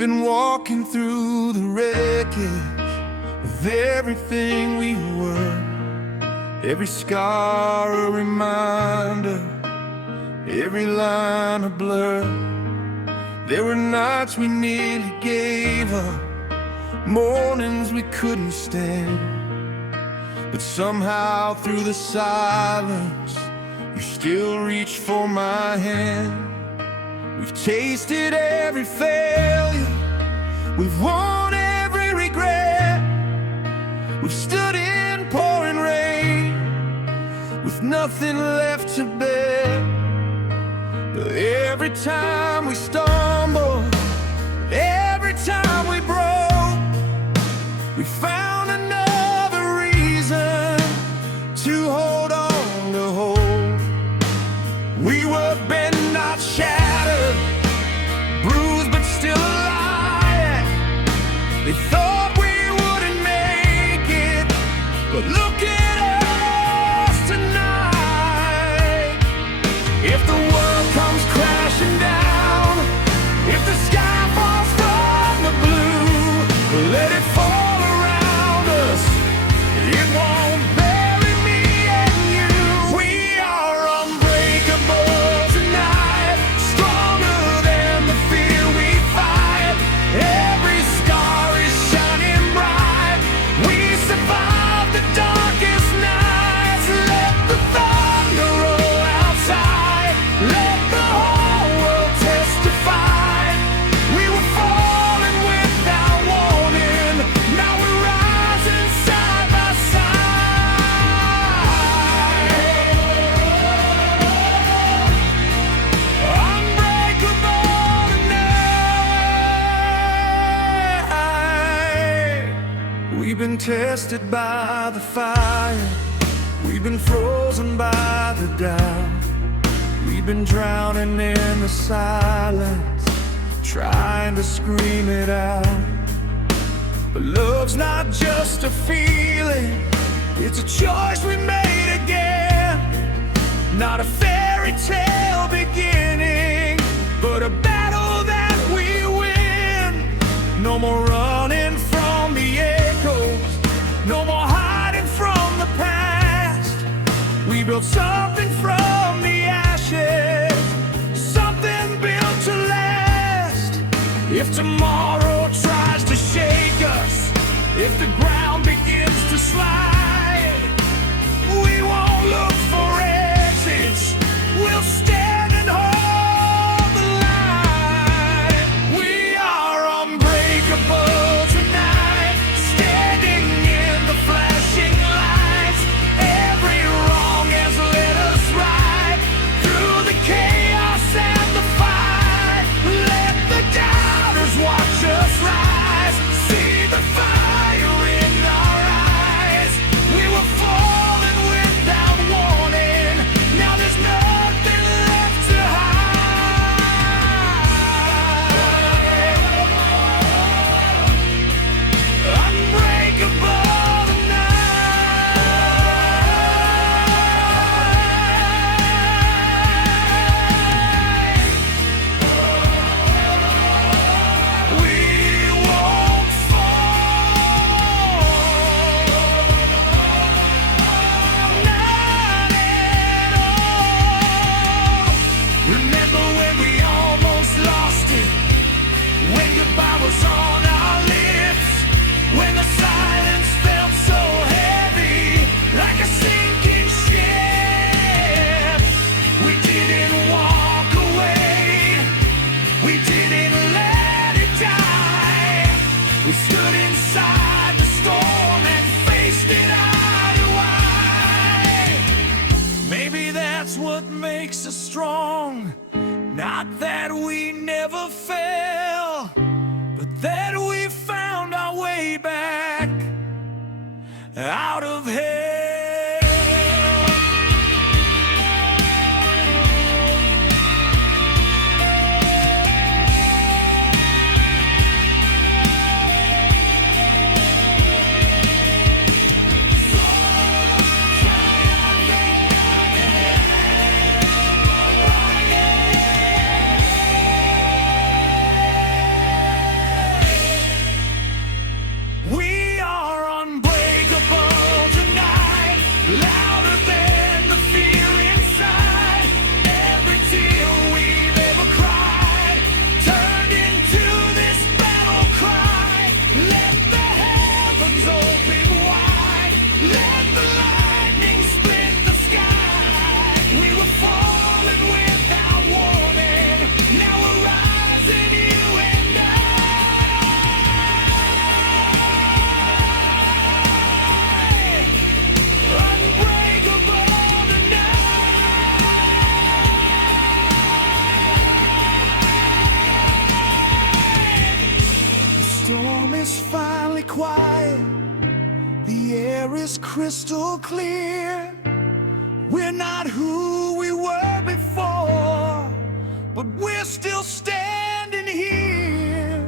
been walking through the wreckage of everything we were. Every scar a reminder, every line a blur. There were nights we nearly gave up, mornings we couldn't stand. But somehow through the silence, you still reached for my hand. We've tasted every failure, we've won every regret. We've stood in pouring rain, with nothing left to bear. But every time we stumbled, every time we broke, we found another reason to hold on to hope. We were bent, not shattered, bruised but still alive. They thought we wouldn't make it, but look at us tonight. If the world comes crashing down, if the sky falls from the blue, let it fall around us, it won't bury me and you. We are unbreakable tonight, stronger than the fear we fight. Every scar is shining bright, we survived the darkest nights. Let the thunder roll outside, let the whole world testify. We were falling without warning, now we're rising side by side. Unbreakable tonight. We've been tested by the fire, we've been frozen by the doubt. We've been drowning in the silence, trying to scream it out. But love's not just a feeling, it's a choice we made again. Not a fairy tale beginning, but a battle that we win. No more running from the echoes, no more hiding from the past. We built something from the ashes, something built to last. If tomorrow tries to shake us, if the ground begins to slide, we won't look for exits, we'll stand and hold the line. We are unbreakable tonight, standing in the flashing lights. Every wrong has led us right through the chaos and the fight. Let the doubters watch us rise, see the fire in our eyes. We were falling without warning, now there's nothing left to hide. Unbreakable tonight. We won't fall, not at all. Remember when we almost lost it, when goodbye was on our lips, when the silence felt so heavy, like a sinking ship. We didn't walk away, we didn't let it die. We stood inside the storm and faced it eye to eye. Maybe that's what makes us strong, not that we never fell, but that we found our way back out of hell. is crystal clear. We're not who we were before, but we're still standing here.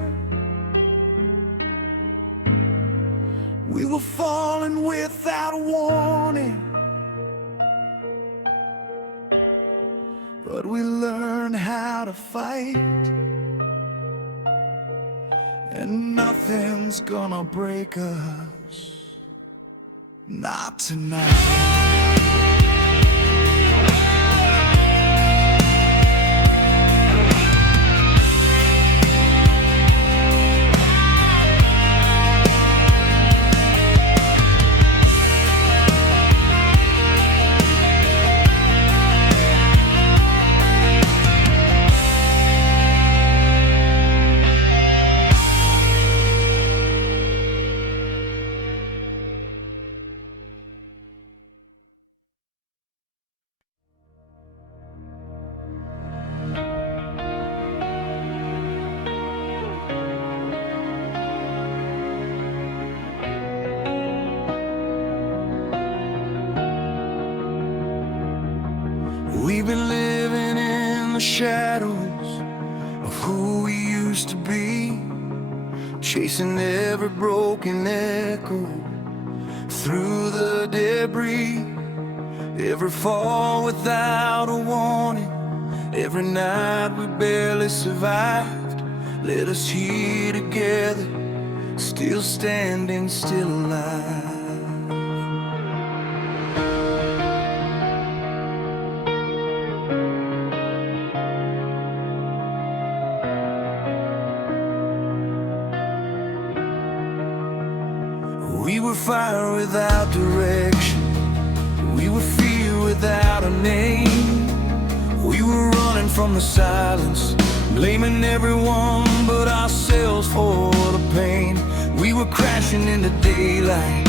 We were falling without warning, but we learned how to fight, and nothing's gonna break us, not tonight. We've been living in the shadows of who we used to be, chasing every broken echo through the debris. Every fall without a warning, every night we barely survived, led us here together, still standing, still alive. We were fire without direction, we were fear without a name. We were running from the silence, blaming everyone but ourselves for the pain. We were crashing into daylight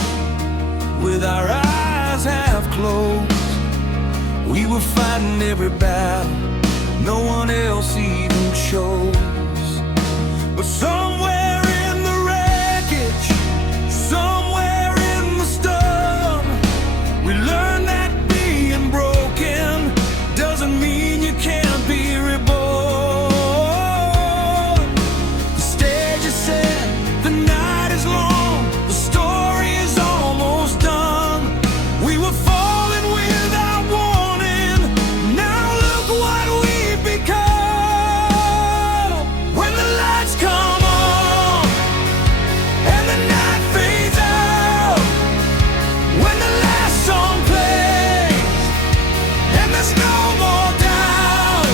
with our eyes half closed. We were fighting every battle no one else even chose. But somewhere in the wreckage, somewhere in the storm, we learned that being broken doesn't mean you can't be reborn. The stage is set, the night is long, the story is almost done. We were falling without warning, now look what we've become. When the lights come on and the night fades out, when the last song plays and there's no more doubt,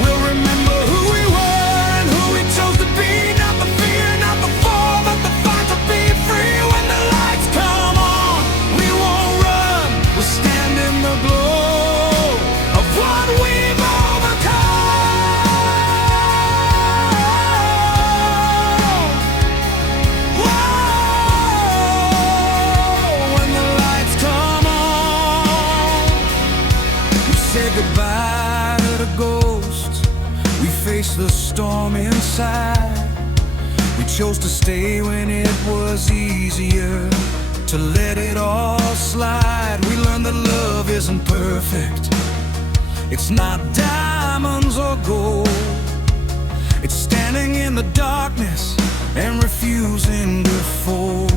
we'll remember who we were and who we chose to be. Not the fear, not the fall, but the fight to be free. When the lights come on, we won't run, we'll stand in the glow of what we've overcome. Whoa, when the lights come on, we say goodbye to the ghosts, we face the storm inside. We chose to stay when it was easier to let it all slide. We learned that love isn't perfect, it's not diamonds or gold, it's standing in the darkness and refusing to fold.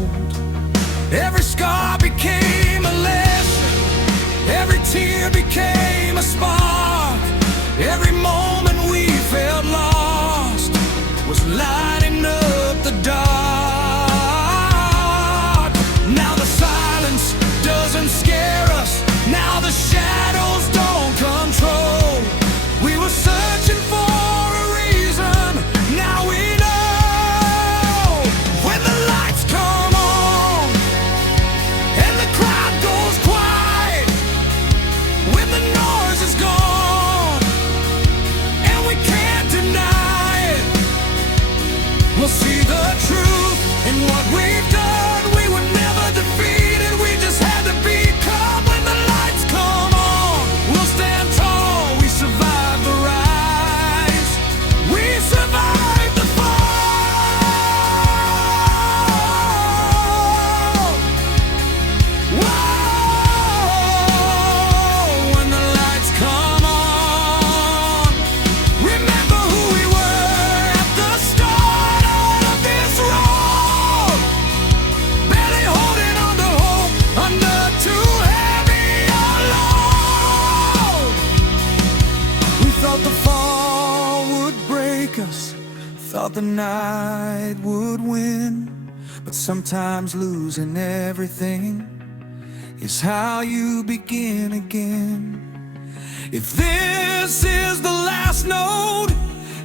Every scar became a lesson, every tear became a spark. Every moment we felt lost was lighting up the dark. Now the silence doesn't scare us, now the shadows don't control. We were searching for a reason, now we know. When the lights come on and the crowd goes quiet, when the noise is gone thought the night would win, but sometimes losing everything is how you begin again. If this is the last note,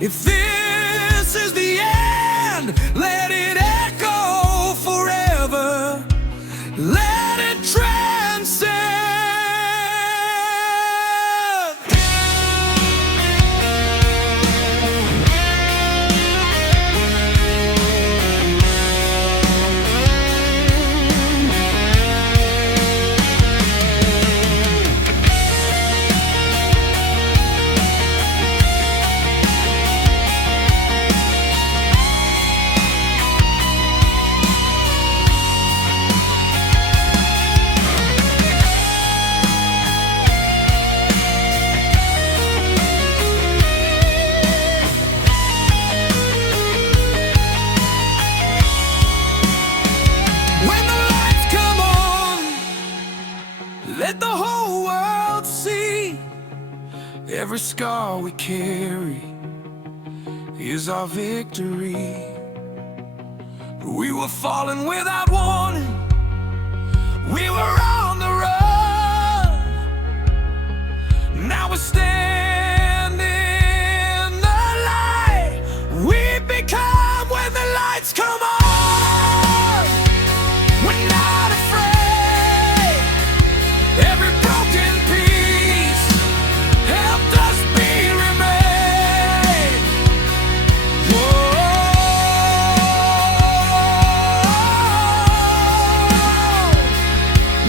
if this is the end, let it echo forever, let it transcend. Let the whole world see every scar we carry is our victory. We were falling without warning, we were on the run. Now we're standing in the light we become when the lights come on. We're not afraid. Every broken piece helped us be remade. Whoa,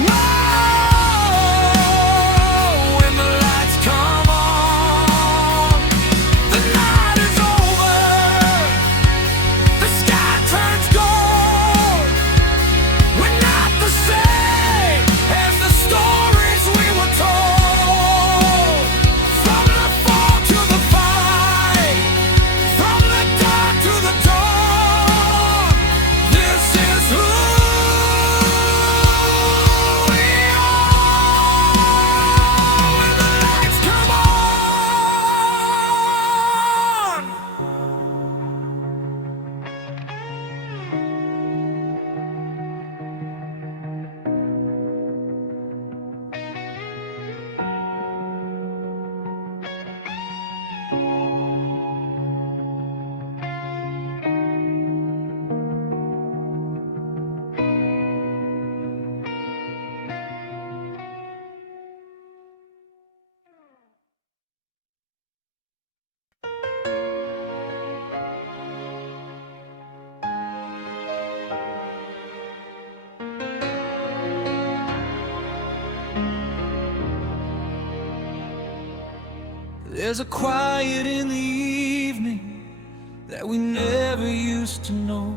whoa. When the lights come on, the night is over, the sky turns gold. We're not the same as the stories we were told. From the fall to the fight, from the dark to the dawn, this is who we are. When the lights come on. There's a quiet in the evening that we never used to know.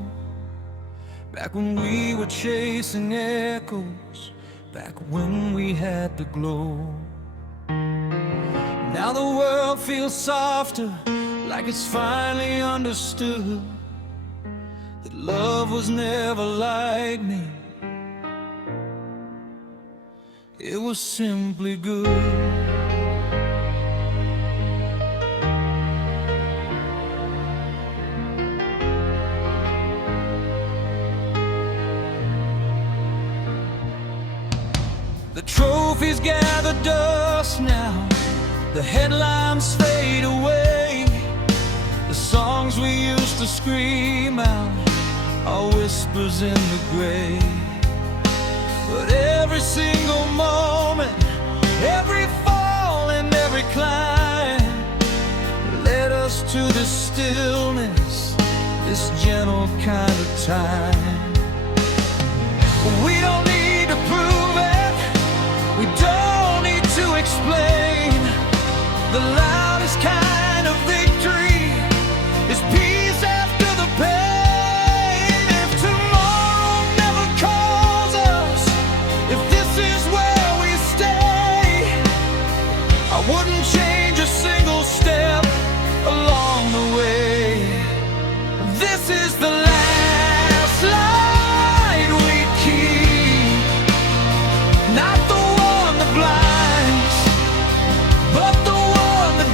Back when we were chasing echoes, back when we had the glow. Now the world feels softer, like it's finally understood that love was never like me. It was simply good. The trophies gather dust now, the headlines fade away. The songs we used to scream out are whispers in the gray. But every single moment, every fall and every climb led us to this stillness, this gentle kind of time. We don't need to prove it, we don't need to explain. The loudest kind of victory is peace after the pain. If tomorrow never calls us, if this is where we stay, I wouldn't change a single step along the way. This is the last light we keep, not the one that blinds, but the one that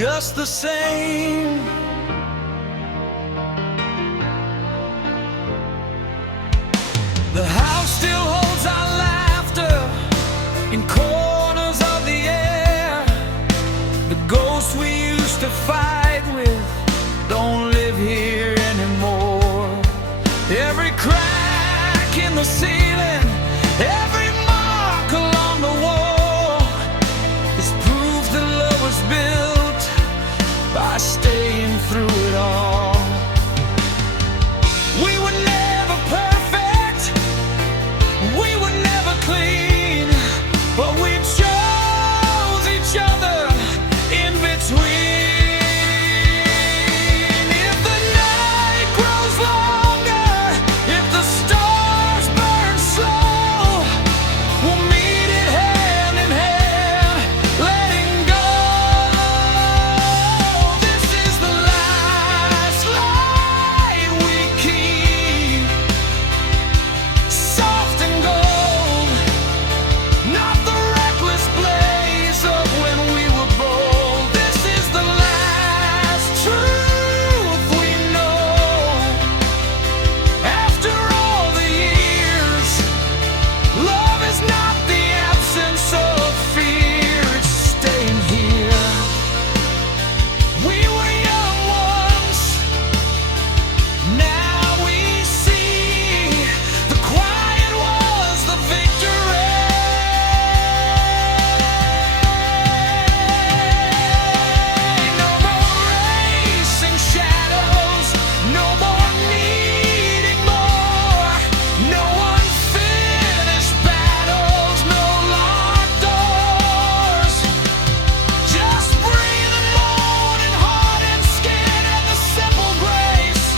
just the same. The house still holds our laughter in corners of the air. The ghosts we used to fight with don't live here anymore. Every crack in the ceiling, every mark along the wall is proof that love was built by staying through it all. We were never perfect, we were never clean, but we chose each other in between. If the night grows longer, if the stars burn slow, we'll meet it hand in hand, letting go. This is the last light we keep, soft and gold, not the reckless blaze of when we were bold. This is the last truth we know. After all the years, love is not the absence of fear, it's staying here. We were young once, now we see the quiet was the victory. No more racing shadows, no more needing more, no unfinished battles, no locked doors. Just breathe the morning, heart and skin, and the simple grace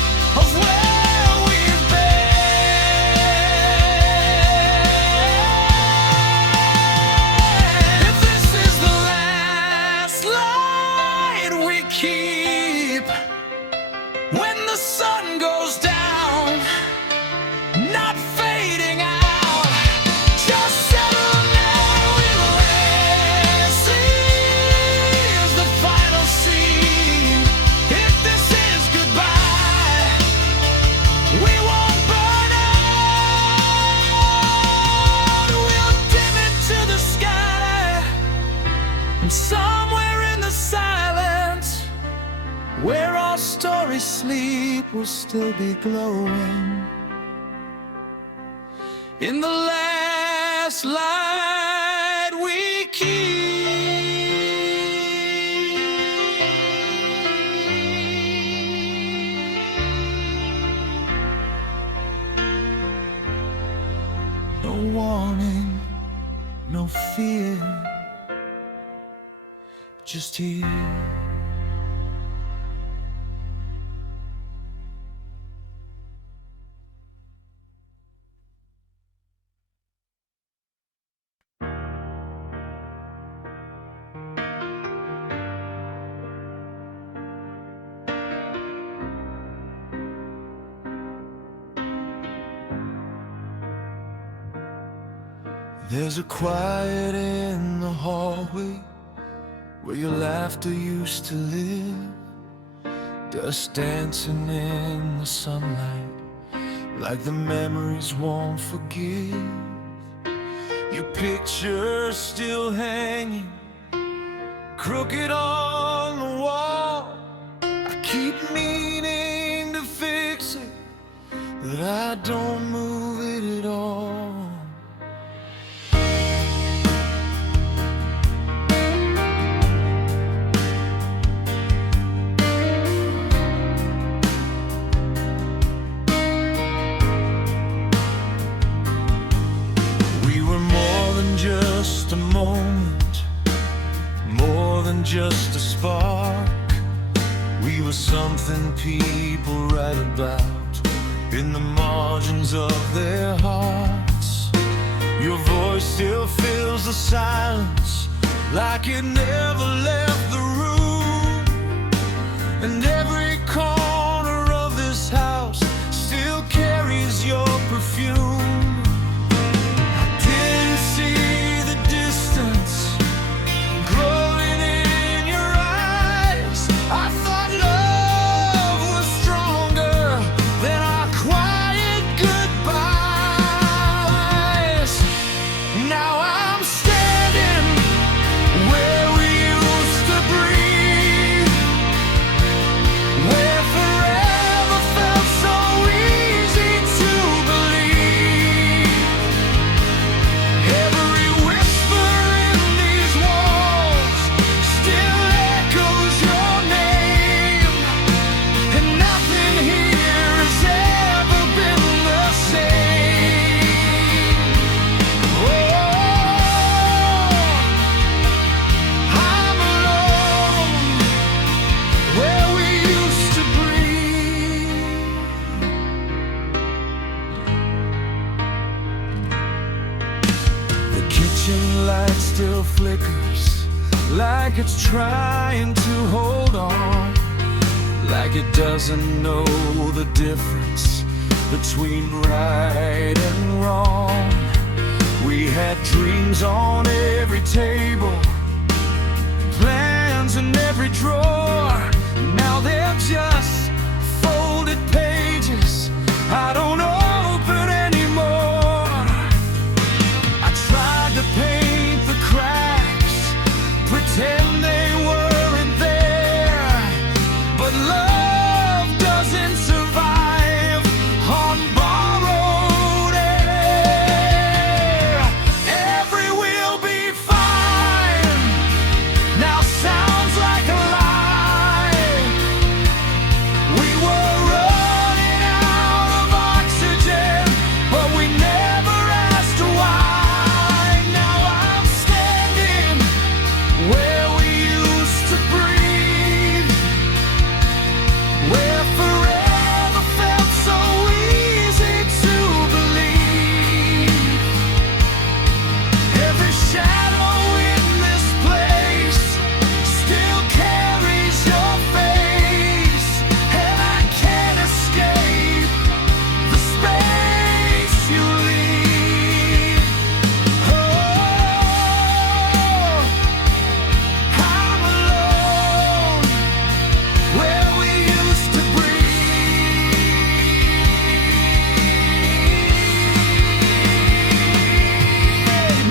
of where we've been. If this is the last light we keep, when the sun goes down, not fading out, just settle down with rest. Is the final scene. If this is goodbye, we won't burn out. We'll dim it to the sky, and somewhere in the silence, where our stories sleep, will still be glowing. In the last light we keep. No warning, no fear, just here. There's a quiet in the hallway where your laughter used to live, dust dancing in the sunlight like the memories won't forgive. Your picture's still hanging crooked on the wall. I keep meaning to fix it, but I don't move it at all. Just a moment, more than just a spark. We were something people write about in the margins of their hearts. Your voice still fills the silence like it never left the room, and every corner of this house still carries your perfume. Glowing in your eyes. kitchen light still flickers, like it's trying to hold on, like it doesn't know the difference between right and wrong. We had dreams on every table, plans in every drawer. Now they're just folded pages I don't open anymore. I tried to paint the cracks, pretend they weren't there, but love doesn't survive on borrowed air. Every will be fine now sounds like a lie. We were running out of oxygen, but we never asked why. Now I'm standing where we used to breathe, where forever felt so easy to believe. Every shadow in this place still carries your face, and I can't escape the space you leave. Oh, I'm alone where we used to breathe.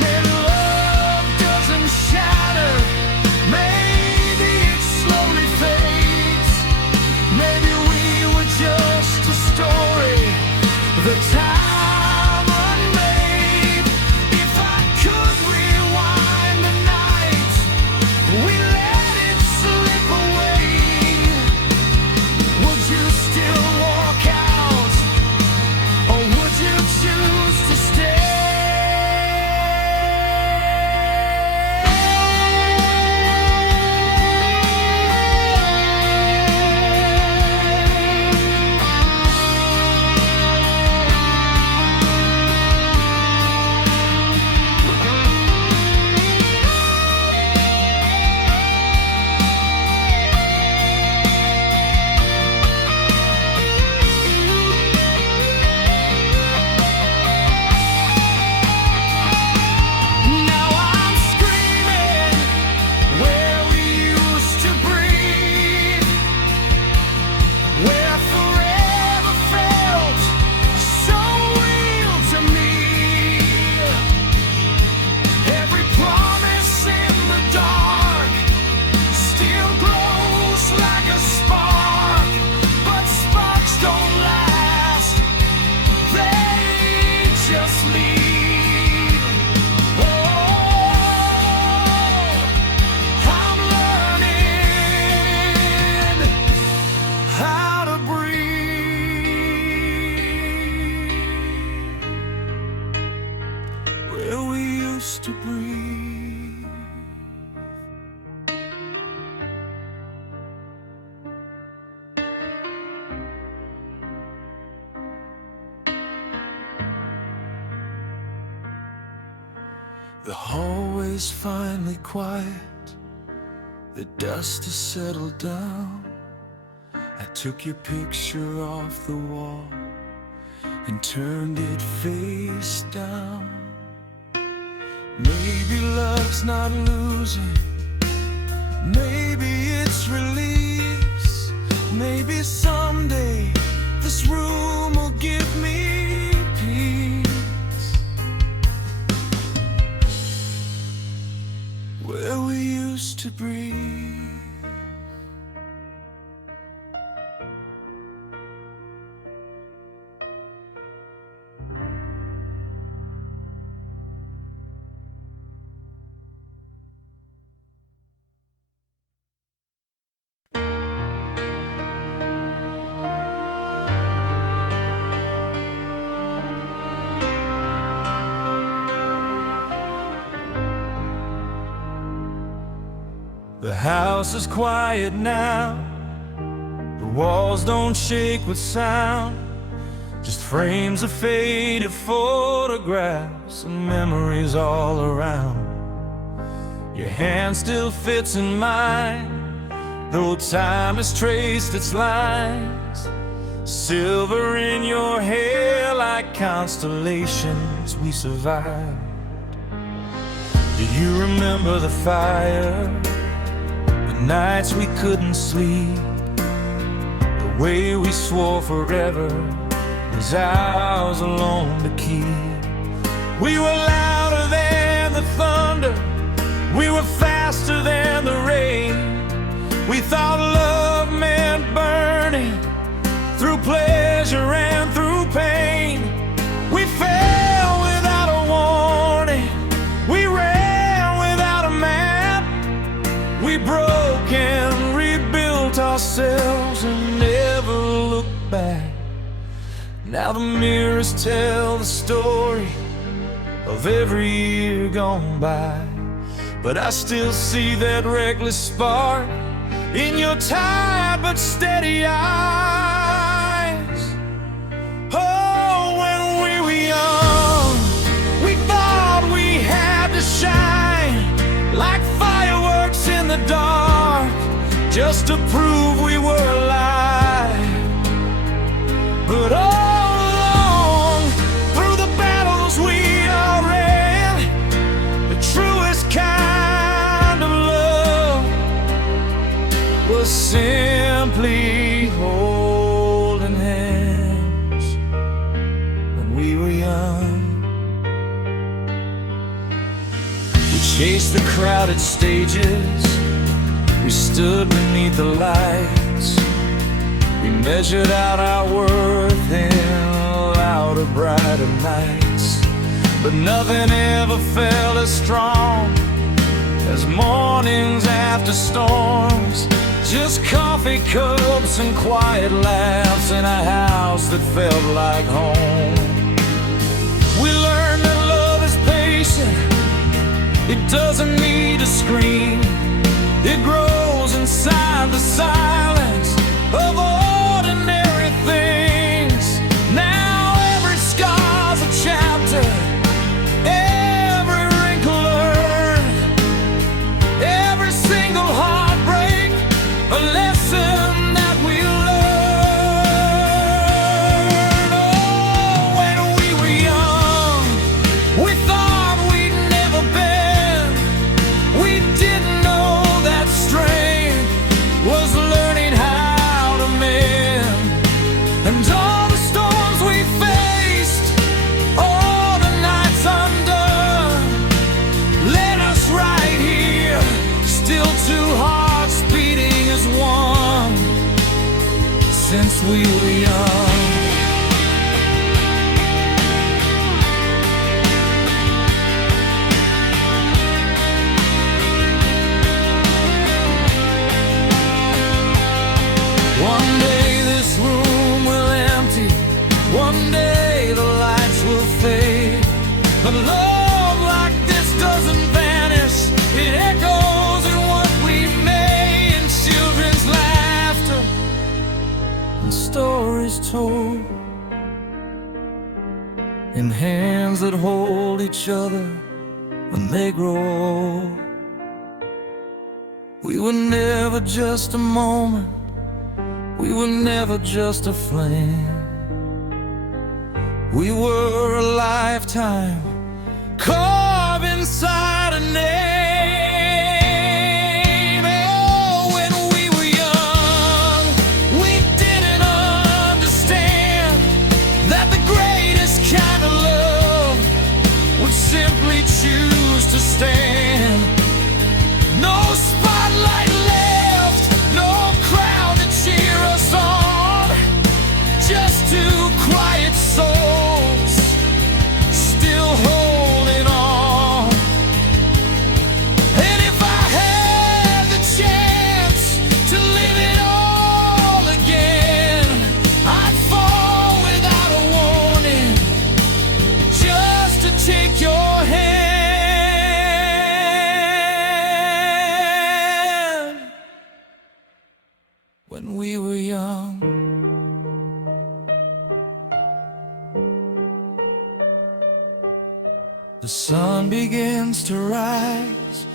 When love doesn't shatter, maybe it slowly fades. Maybe we were just a story, the time unmade. If I could rewind the night we let it slip away, would you still walk out, or would you choose to stay? Now I'm screaming where we used to breathe, where forever felt so real to me. Every promise in the dark still glows like a spark, but sparks don't last, they just leave. Oh, I'm learning how to breathe where we used to breathe. The hallway's finally quiet, the dust has settled down. I took your picture off the wall and turned it face down. Maybe love's not losing, maybe it's release. Maybe someday this room will give me peace, where we used to breathe. The house is quiet now, the walls don't shake with sound. just frames of faded photographs and memories all around. Your hand still fits in mine, though time has traced its lines. Silver in your hair like constellations we survived. Do you remember the fire, the nights we couldn't sleep, the way we swore forever was ours alone to keep? We were louder than the thunder, we were faster than the rain. We thought love meant burning through pleasure and through pain. We fell without a warning, we ran without a map. We broke and rebuilt ourselves and never looked back. Now the mirrors tell the story of every year gone by, but I still see that reckless spark in your tired but steady eyes. Oh, when we were young, we thought we had to shine like fireworks in the dark, just to prove we were alive. But all along, through the battles we all ran, the truest kind of love was simply holding hands when we were young. We chased the crowded stages, we stood beneath the lights. We measured out our worth in louder, brighter nights. But nothing ever felt as strong as mornings after storms. Just coffee cups and quiet laughs in a house that felt like home. We learned that love is patient, it doesn't need a scream. It grows inside the silence of ordinary things. Now every scar's a chapter, every wrinkle earned, every single heartbreak a lesson that we learned. Oh, when we were young, we thought we'd never bend. We didn't know that strength was learning how to mend. And all the storms we faced, all the nights undone, led us right here, still two hearts beating as one, since we were young. One day this room will empty, one day the lights will fade, but love like this doesn't vanish, it echoes in what we made, in children's laughter and stories told, in hands that hold each other when they grow old. We were never just a moment, we were never just a flame. We were a lifetime carved inside a name. Oh, when we were young, we didn't understand that the greatest kind of love would simply choose to stand. No spotlight left, no crowd to cheer us on, just two quiet souls still holding on. And if I had the chance to live it all again, I'd fall without a warning, just to take your hand. The sun begins to rise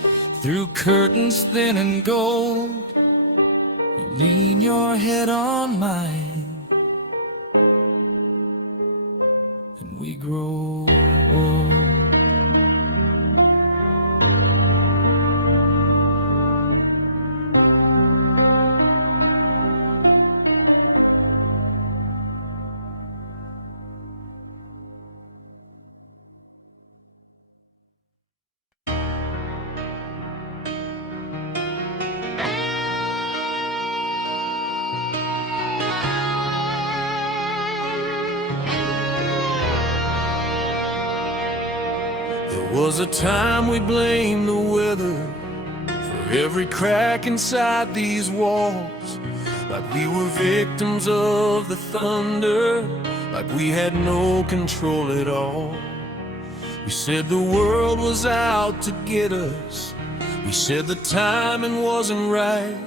through curtains thin and gold. You lean your head on mine, and we grow old. There was a time we blamed the weather for every crack inside these walls, like we were victims of the thunder, like we had no control at all. We said the world was out to get us, we said the timing wasn't right.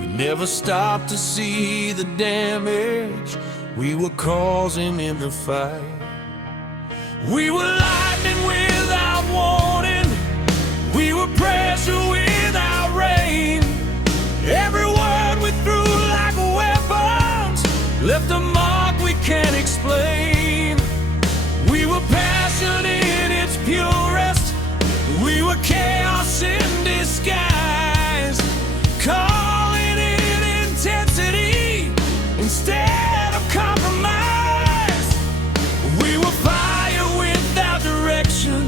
We never stopped to see the damage we were causing in the fight. We were lightning without warning, we were pressure without rain. Every word we threw like weapons left a mark we can't explain. We were passion in its purest, we were chaos in disguise, calling it intensity instead of compromise. We were fire without direction,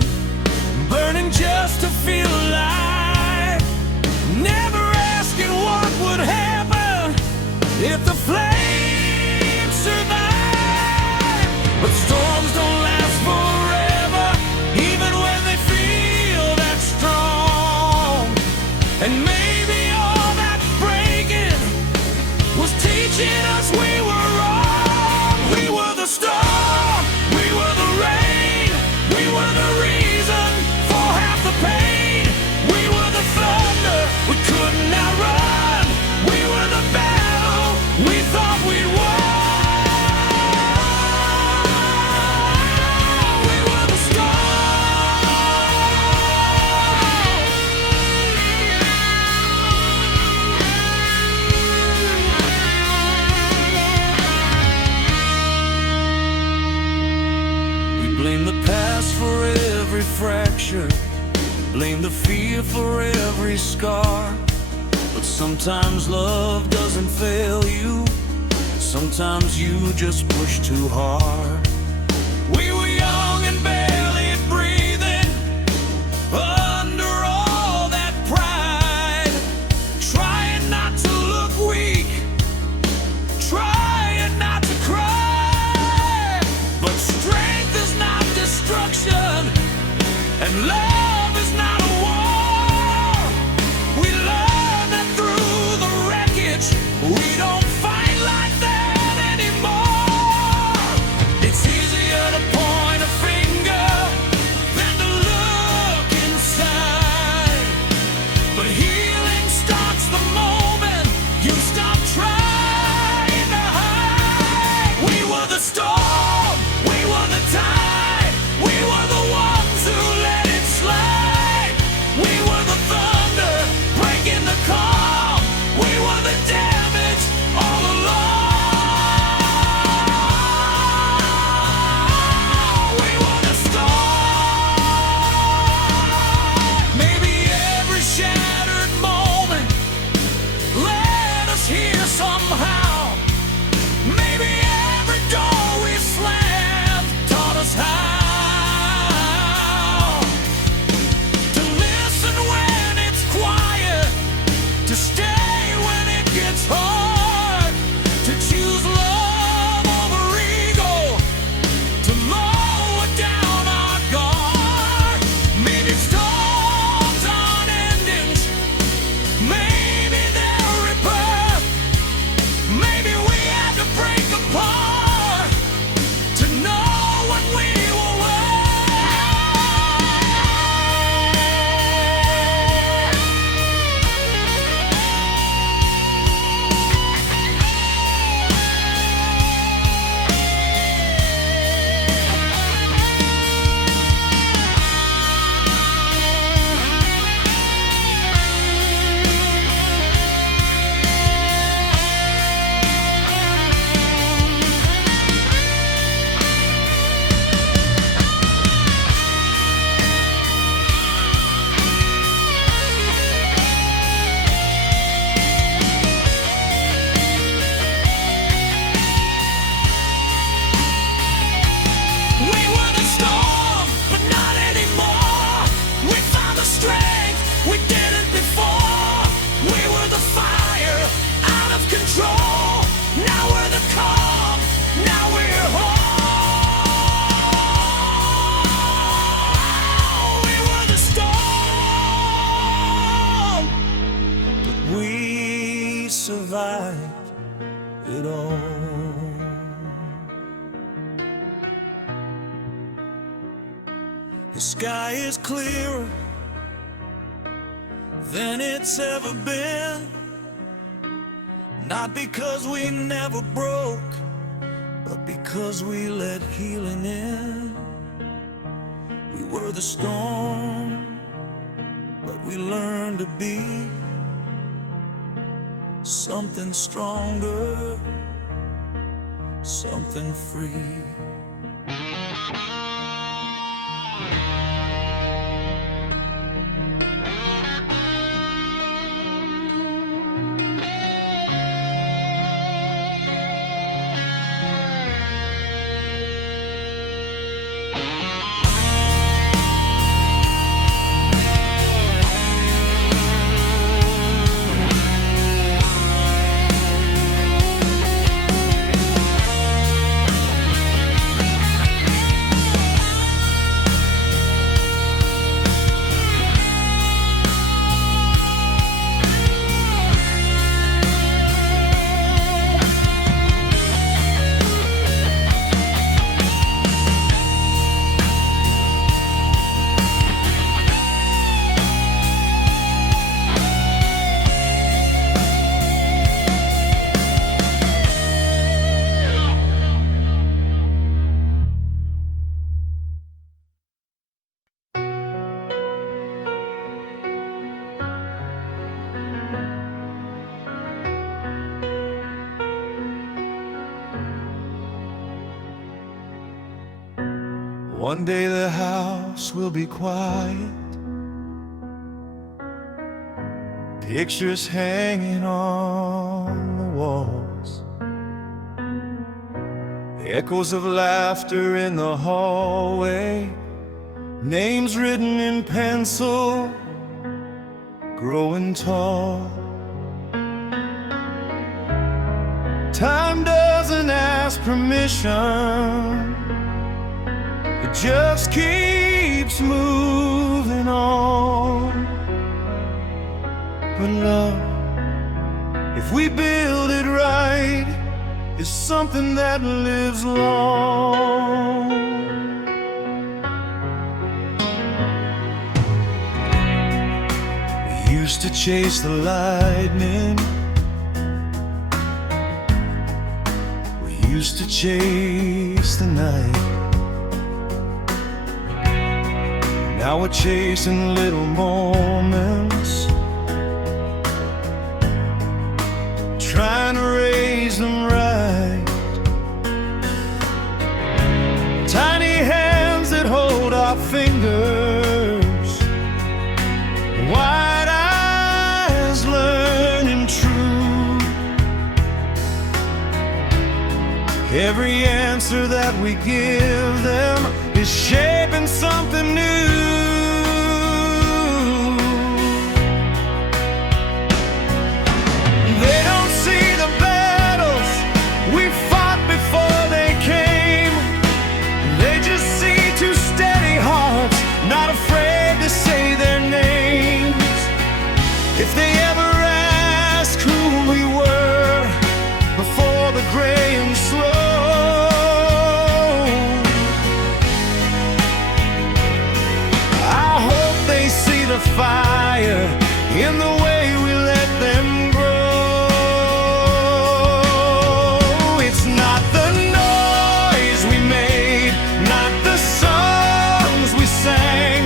burning just to feel alive, never asking what would happen if the flames survive. But storms don't last forever, even when they feel that strong. And maybe all that breaking was teaching us we were wrong. We were the storm, we were the rain, we were the reason for half the pain. We were the thunder we couldn't outrun, we were the battle we thought we'd won. We were the storm. We blame the past for every fracture, blame the fear for every scar. But sometimes love doesn't fail you, sometimes you just push too hard. We were young and barely breathing under all that pride, trying not to look weak, trying not to cry. But strength is not destruction, and love is not a war. We learn that through the wreckage, we don't fight like that anymore. It's easier to point a finger than to look inside. But healing starts the moment you stop trying to hide. We were the storm, we were the tide, we were the ones who let it slide. light it on. The sky is clearer than it's ever been, not because we never broke, but because we let healing in. We were the storm, but we learned to be something stronger, something free. One day the house will be quiet, pictures hanging on the walls, the echoes of laughter in the hallway, names written in pencil, growing tall. Time doesn't ask permission, it just keeps moving on. But love, if we build it right, is something that lives long. We used to chase the lightning, we used to chase the night. Now we're chasing little moments, trying to raise them right. Tiny hands that hold our fingers, wide eyes learning true. Every answer that we give them is shaping something new. They don't see the battles we fought before they came. They just see two steady hearts, not afraid to say their names. If they ever ask who we were before the gray and slow, the fire in the way we let them grow. It's not the noise we made, not the songs we sang,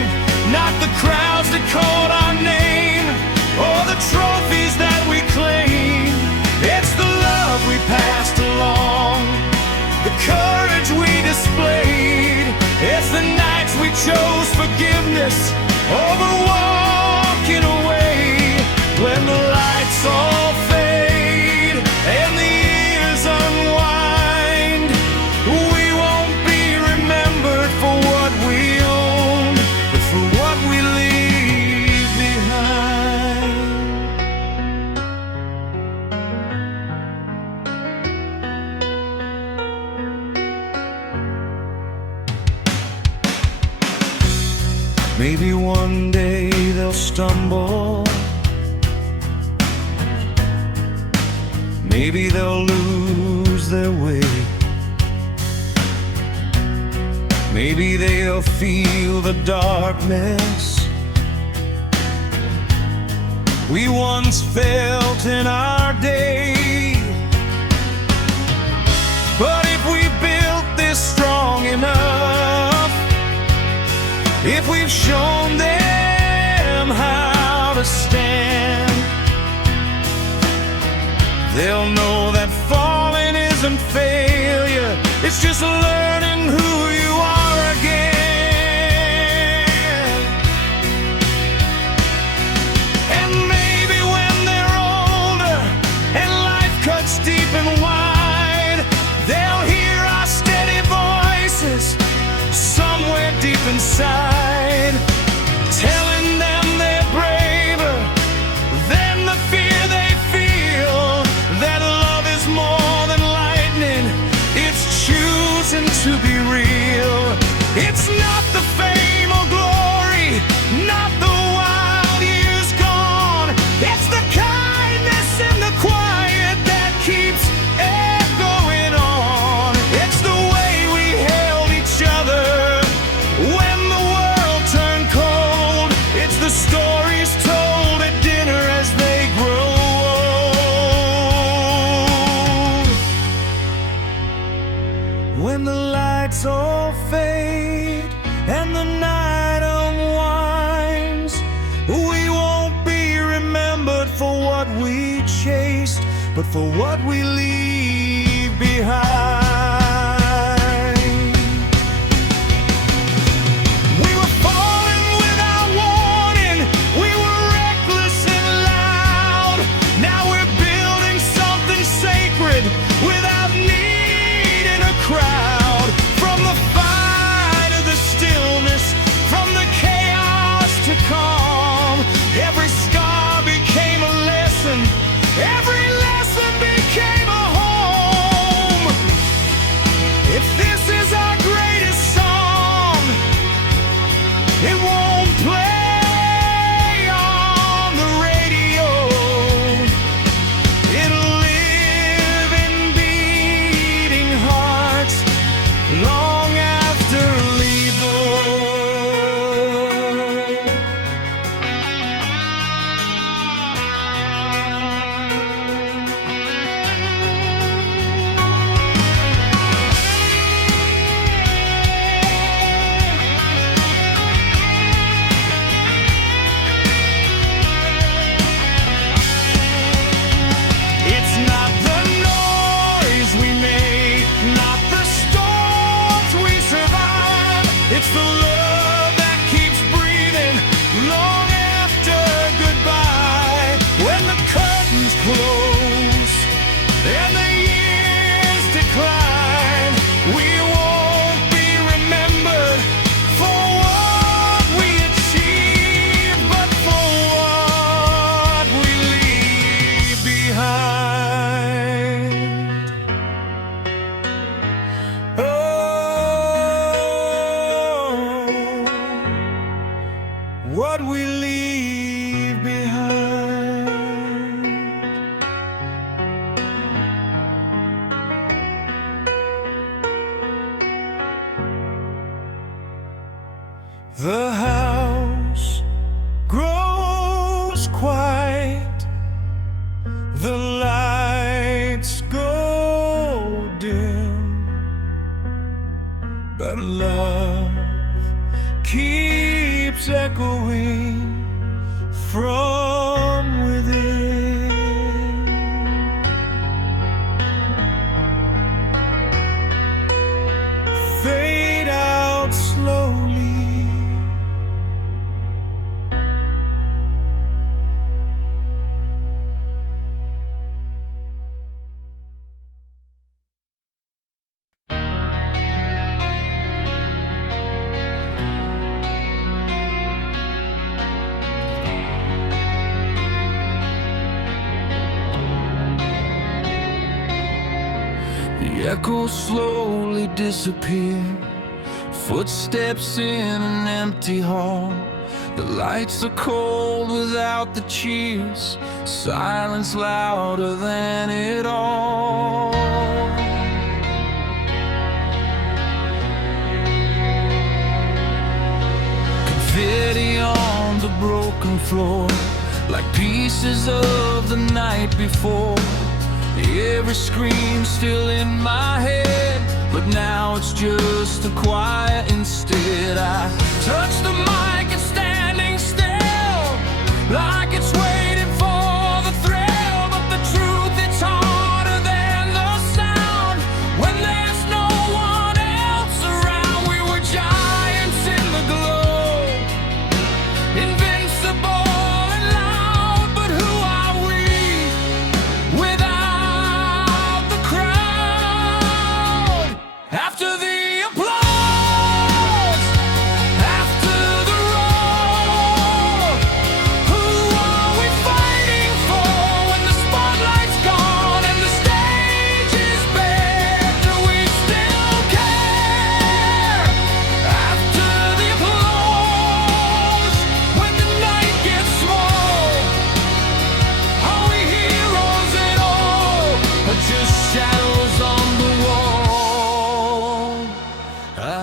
not the crowds that called our name, or the trophies that we claim. It's the love we passed along, the courage we displayed. It's the nights we chose forgiveness over walking away. When the lights all fade and the years unwind, we won't be remembered for what we own, but for what we leave behind. Maybe one day they'll stumble, maybe they'll lose their way. Maybe they'll feel the darkness we once felt in our day. But if we built this strong enough, if we've shown them how to stand, they'll know that falling isn't failure, it's just learning who you are again. And maybe when they're older and life cuts deep and wide, they'll hear our steady voices somewhere deep inside, telling them they're braver than the fear they feel, that love is more than lightning, it's choosing to be real. It's not the fame or glory, not the wild years gone, it's the kindness and the quiet that keeps echoing on. It's the way we held each other when the world turned cold, it's the stories told at dinner as they grow old. When the lights all fade and the night unwinds, we won't be remembered for what we chased, but for what we leave behind. We were falling without warning, we were reckless and loud. Now we're building something sacred without needing a crowd. From the fire to the stillness, from the chaos to calm, every scar became a lesson, every lesson became a home. If this is our greatest song, it won't play on the radio, it'll live in beating hearts long after Lethal. It's not the noise we make, not the storms we survive, it's the love that keeps breathing long after goodbye. When the curtains close and the years decline, we won't be remembered for what we achieved, but for what we leave behind. Oh, what we leave behind. The house grows quiet, the lights go dim, but love keeps echoing from within. Fade out slowly, the echoes slowly disappear, footsteps in an empty hall, The lights are cold without the cheers, silence louder than it all. Confetti on the broken floor, like pieces of the night before. Every scream still in my head, but now it's just a quiet instead. I touch the mic and standing still, like it's waiting for the thrill. But the truth, it's harder than the sound when there's no one else around. We were giants in the glow, invincible.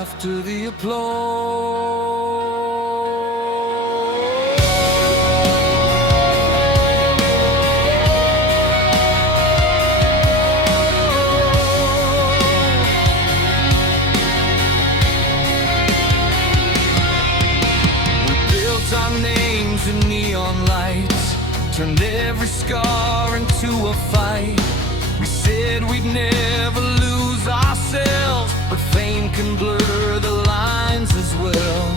After the applause. We built our names in neon lights, turned every scar into a fight. We said we'd never lose ourselves, but fame can blur the lines as well.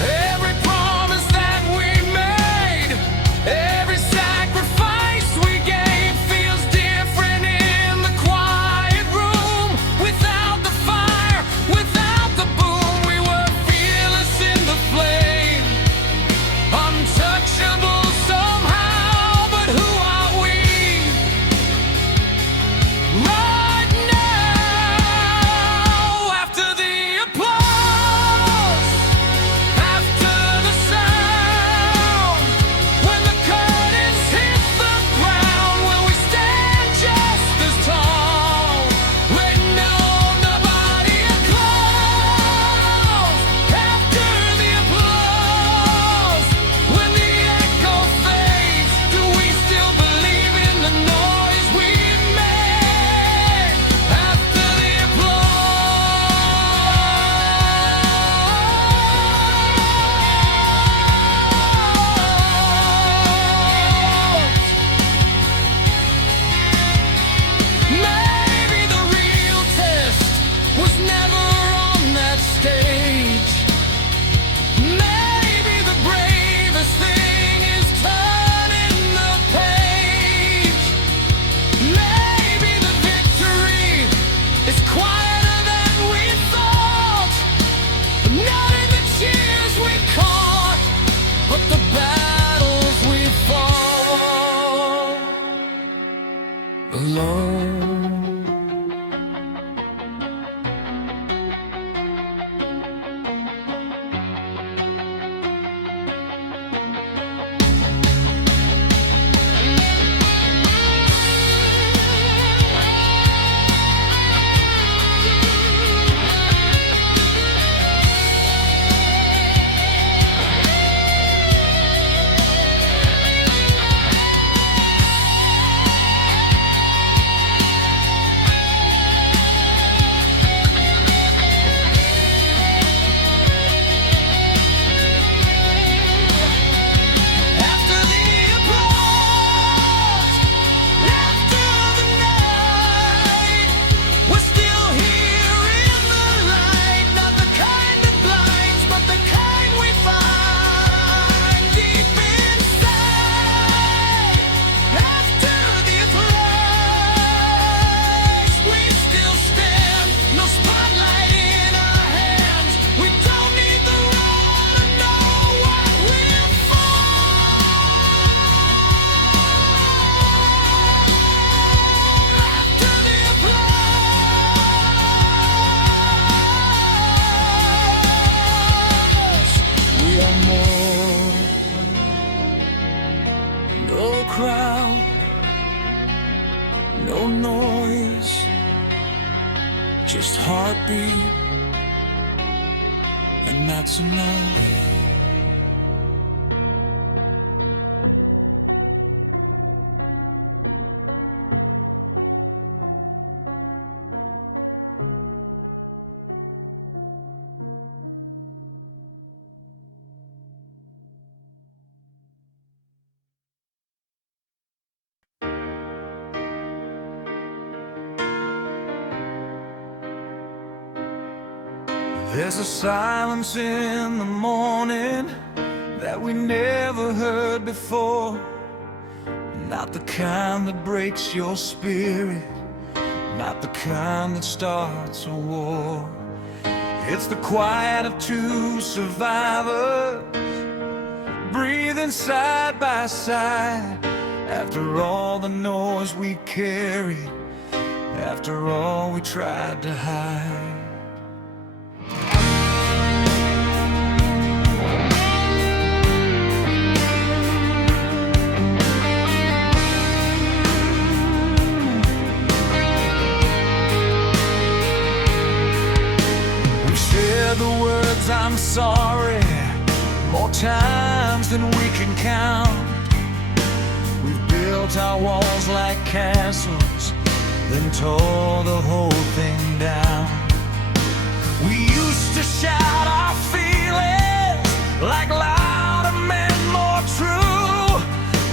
Every promise that we made, every sacrifice we gave feels different in the quiet room. Without the fire, without the boom, we were fearless in the flame, untouchable somehow. But who are we right now? After the applause, crowd, no noise, just heartbeat, and that's enough. There's a silence in the morning that we never heard before. Not the kind that breaks your spirit, not the kind that starts a war. It's the quiet of two survivors, breathing side by side. After all the noise we carried, after all we tried to hide. The words I'm sorry more times than we can count. We've built our walls like castles, then tore the whole thing down. We used to shout our feelings like louder men, more true.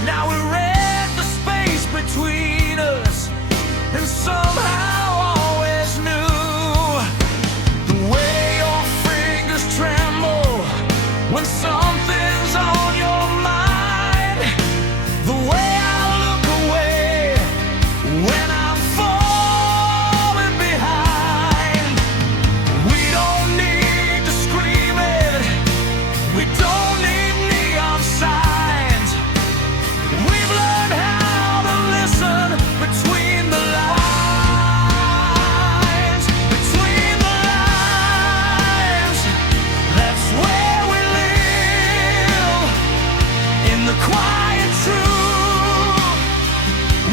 Now we read the space between us and somehow always knew. When something's on your mind, the way I look away when I'm falling behind. We don't need to scream it, we don't need neon signs. We've learned how to listen between the lines, between the lines. That's where the quiet truth.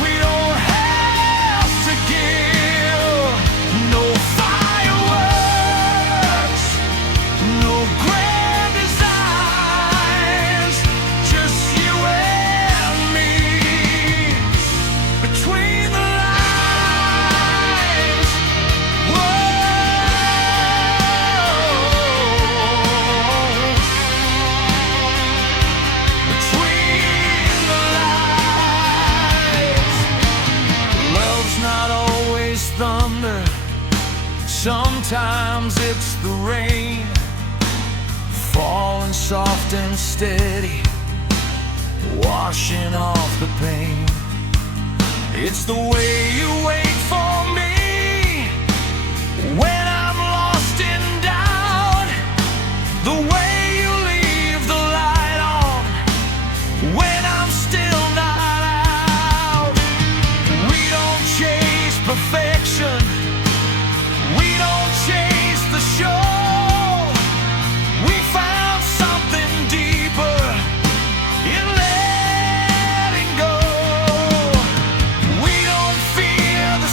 We don't have to give no fireworks, no grand designs, just you and me between the lines. Whoa. Not always thunder, sometimes it's the rain, falling soft and steady, washing off the pain. It's the way you wait for me when I'm lost in doubt, the way you leave the light on when I'm still not out. We don't chase perfection, we don't chase the show. We found something deeper in letting go. We don't fear the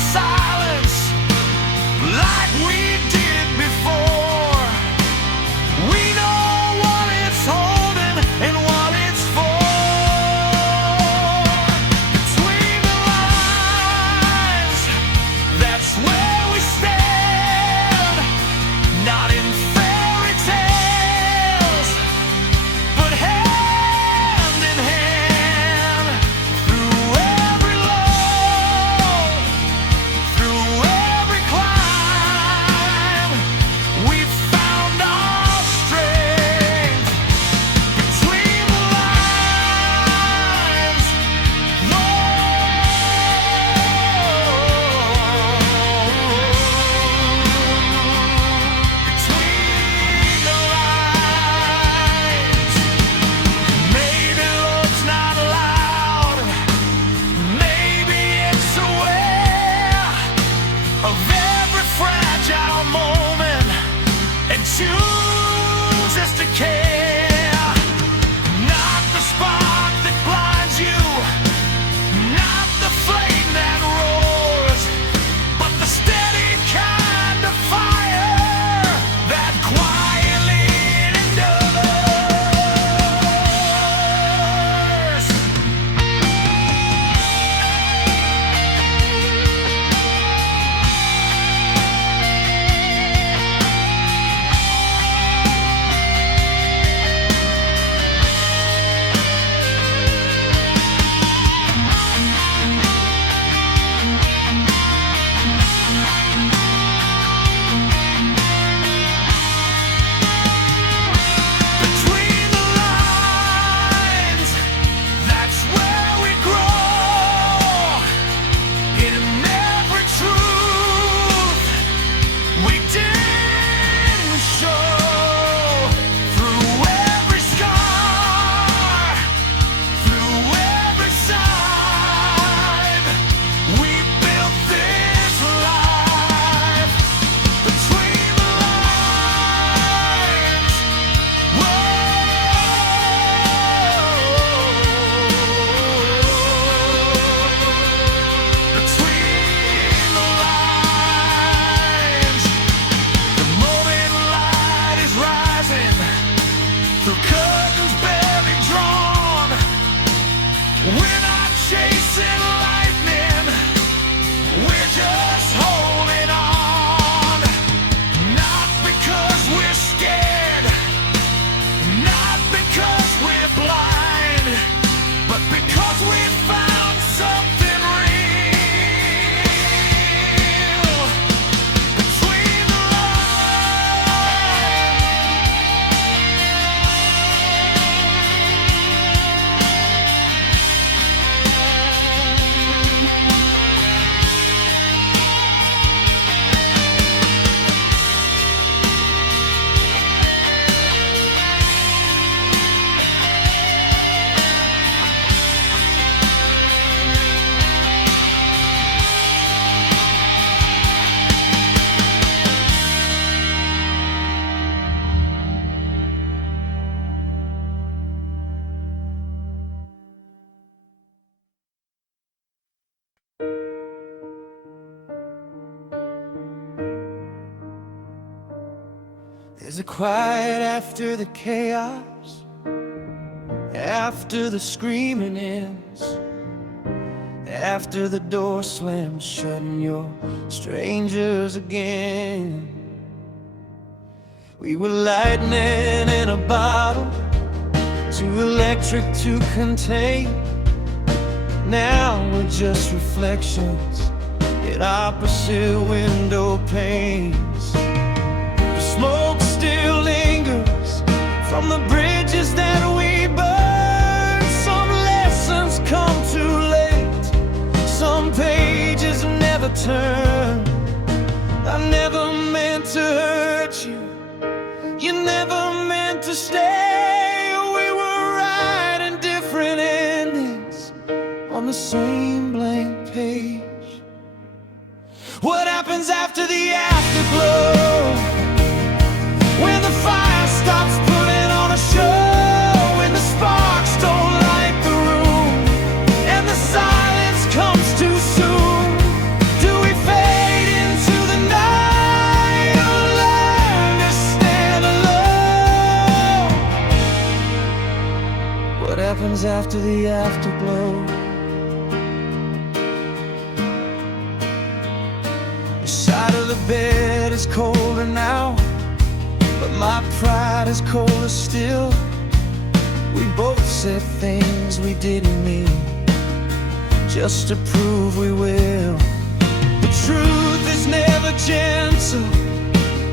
We're not chasing lightning, we're just holding on. Not because we're scared, not because we're blind, but because we found something real between the There's a quiet after the chaos, after the screaming ends, after the door slams shut and you're strangers again. We were lightning in a bottle, too electric to contain. Now we're just reflections in opposite window panes. The smoke still lingers from the bridges that we burned. Some lessons come too late, some pages never turn. I never meant to hurt you, you never meant to stay. We were writing different endings on the same blank page. What happens after the afterglow? When the fire stops putting on a show, when the sparks don't light the room, and the silence comes too soon. Do we fade into the night or learn to stand alone? What happens after the afterglow? The side of the bed is colder now, but my pride is colder still. We both said things we didn't mean, just to prove we will. The truth is never gentle,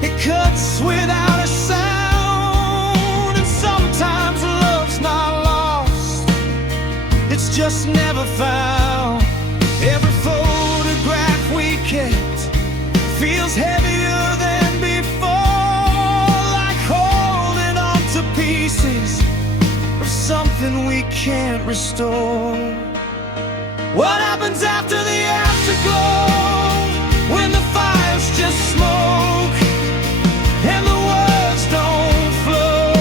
it cuts without a sound. And sometimes love's not lost, it's just never found. Every photograph we kept feels heavier than before, like holding on to pieces of something we can't restore. What happens after the afterglow? When the fire's just smoke and the words don't flow,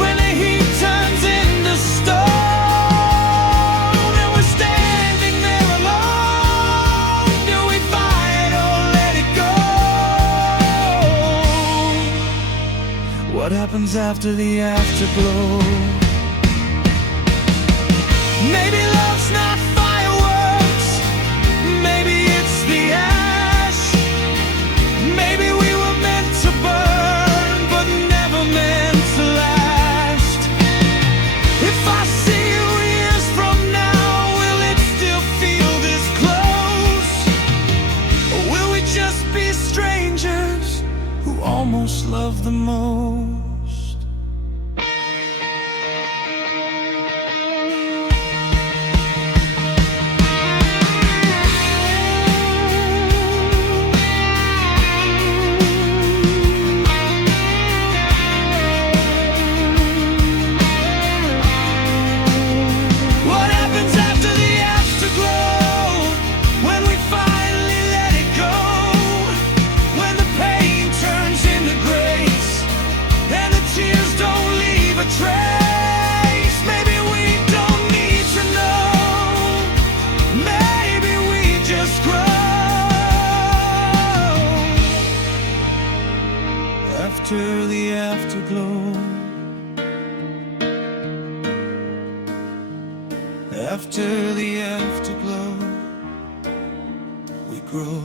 when the heat turns into stone and we're standing there alone. Do we fight or let it go? What happens after the afterglow? Maybe love's not fireworks, maybe it's the ash. Maybe we were meant to burn, but never meant to last. If I see you years from now, will it still feel this close? Or will we just be strangers who almost love the most? After the afterglow, we grow.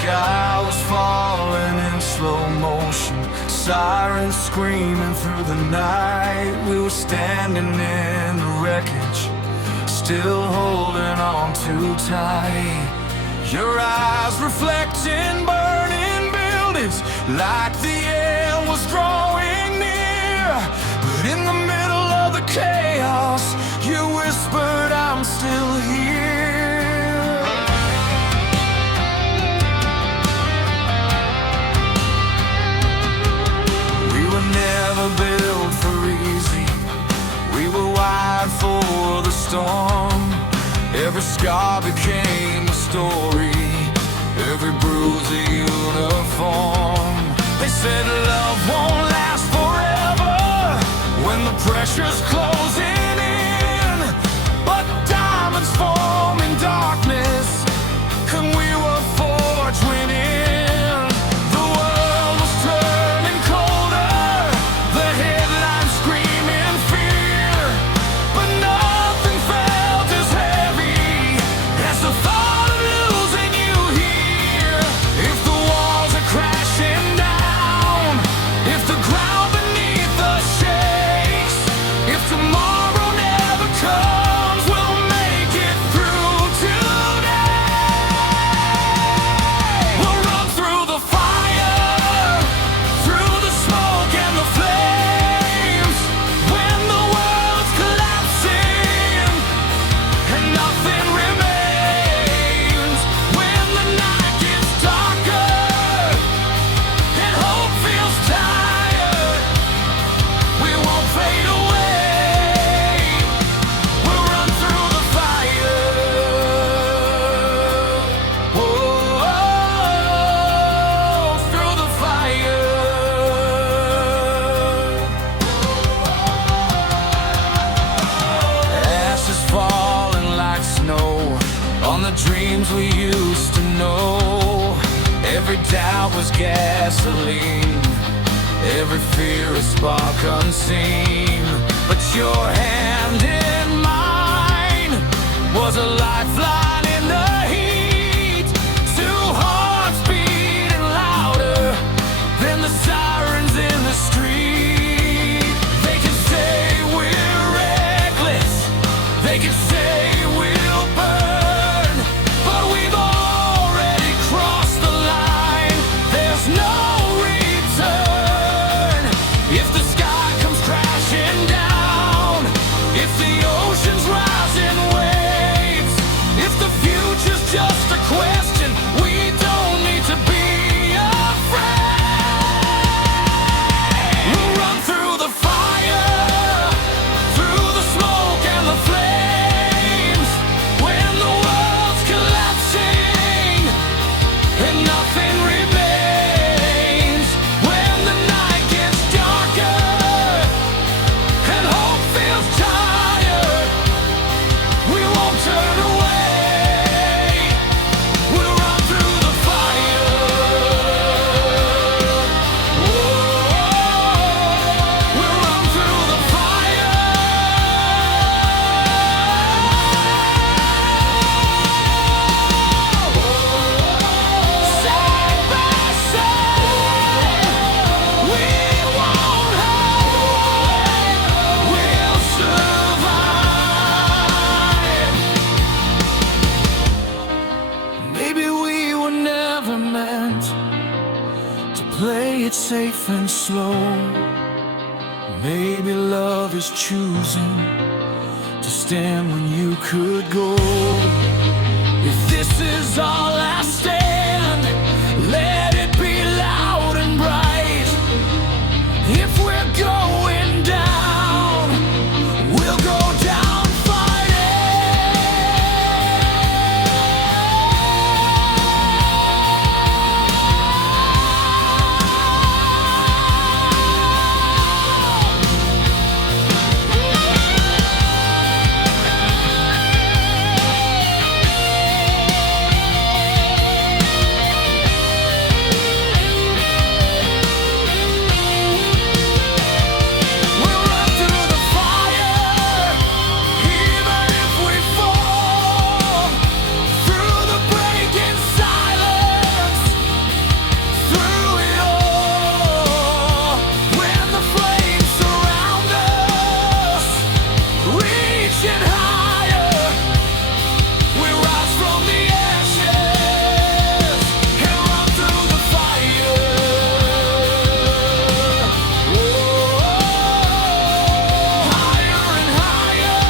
Sky was falling in slow motion, sirens screaming through the night. We were standing in the wreckage, still holding on too tight. Your eyes reflecting burning buildings, like the end was drawing near. But in the middle of the chaos, you whispered, I'm still here. Never built for easy, we were wired for the storm. Every scar became a story, every bruise a uniform. They said love won't last forever when the pressure's closing in, but diamonds form in darkness, and we were forged winning. Dreams we used to know, every doubt was gasoline, every fear a spark unseen. But your hand in mine was a lifeline in the heat, two hearts beating louder than the sirens in the street. They can say we're reckless, they can say we'll burn, just a question, we don't need to be afraid. We'll run through the fire, through the smoke and the flames, when the world's collapsing and nothing remains. When the night gets darker and hope feels tired, we won't turn away. Play it safe and slow. Maybe love is choosing to stand when you could go. If this is our last stand, let it be loud and bright. If we're going down, we'll go down fighting. reaching higher. We rise from the ashes and run through the fire. Oh, higher and higher.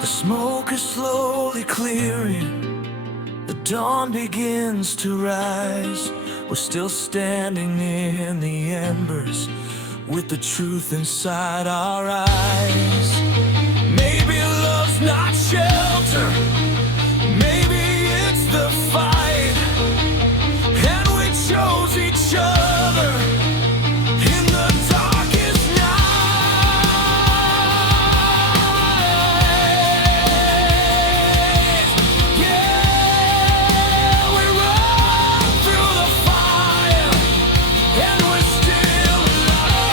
The smoke is slowly clearing. The dawn begins to rise. We're still standing in the embers with the truth inside our eyes. Maybe love's not shelter, maybe it's the fight. And we chose each other in the darkest night. Yeah, we run through the fire and we're still alive.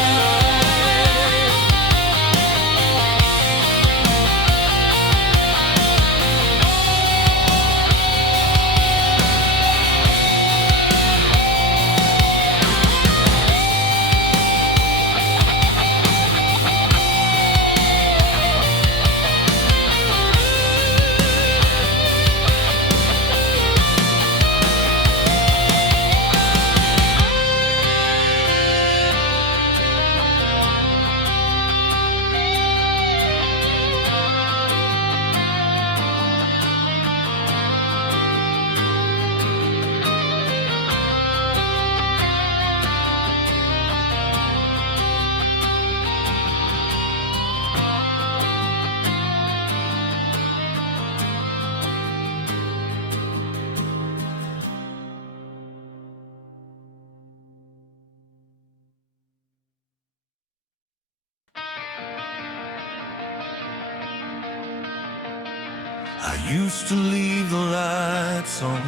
I used to leave the lights on,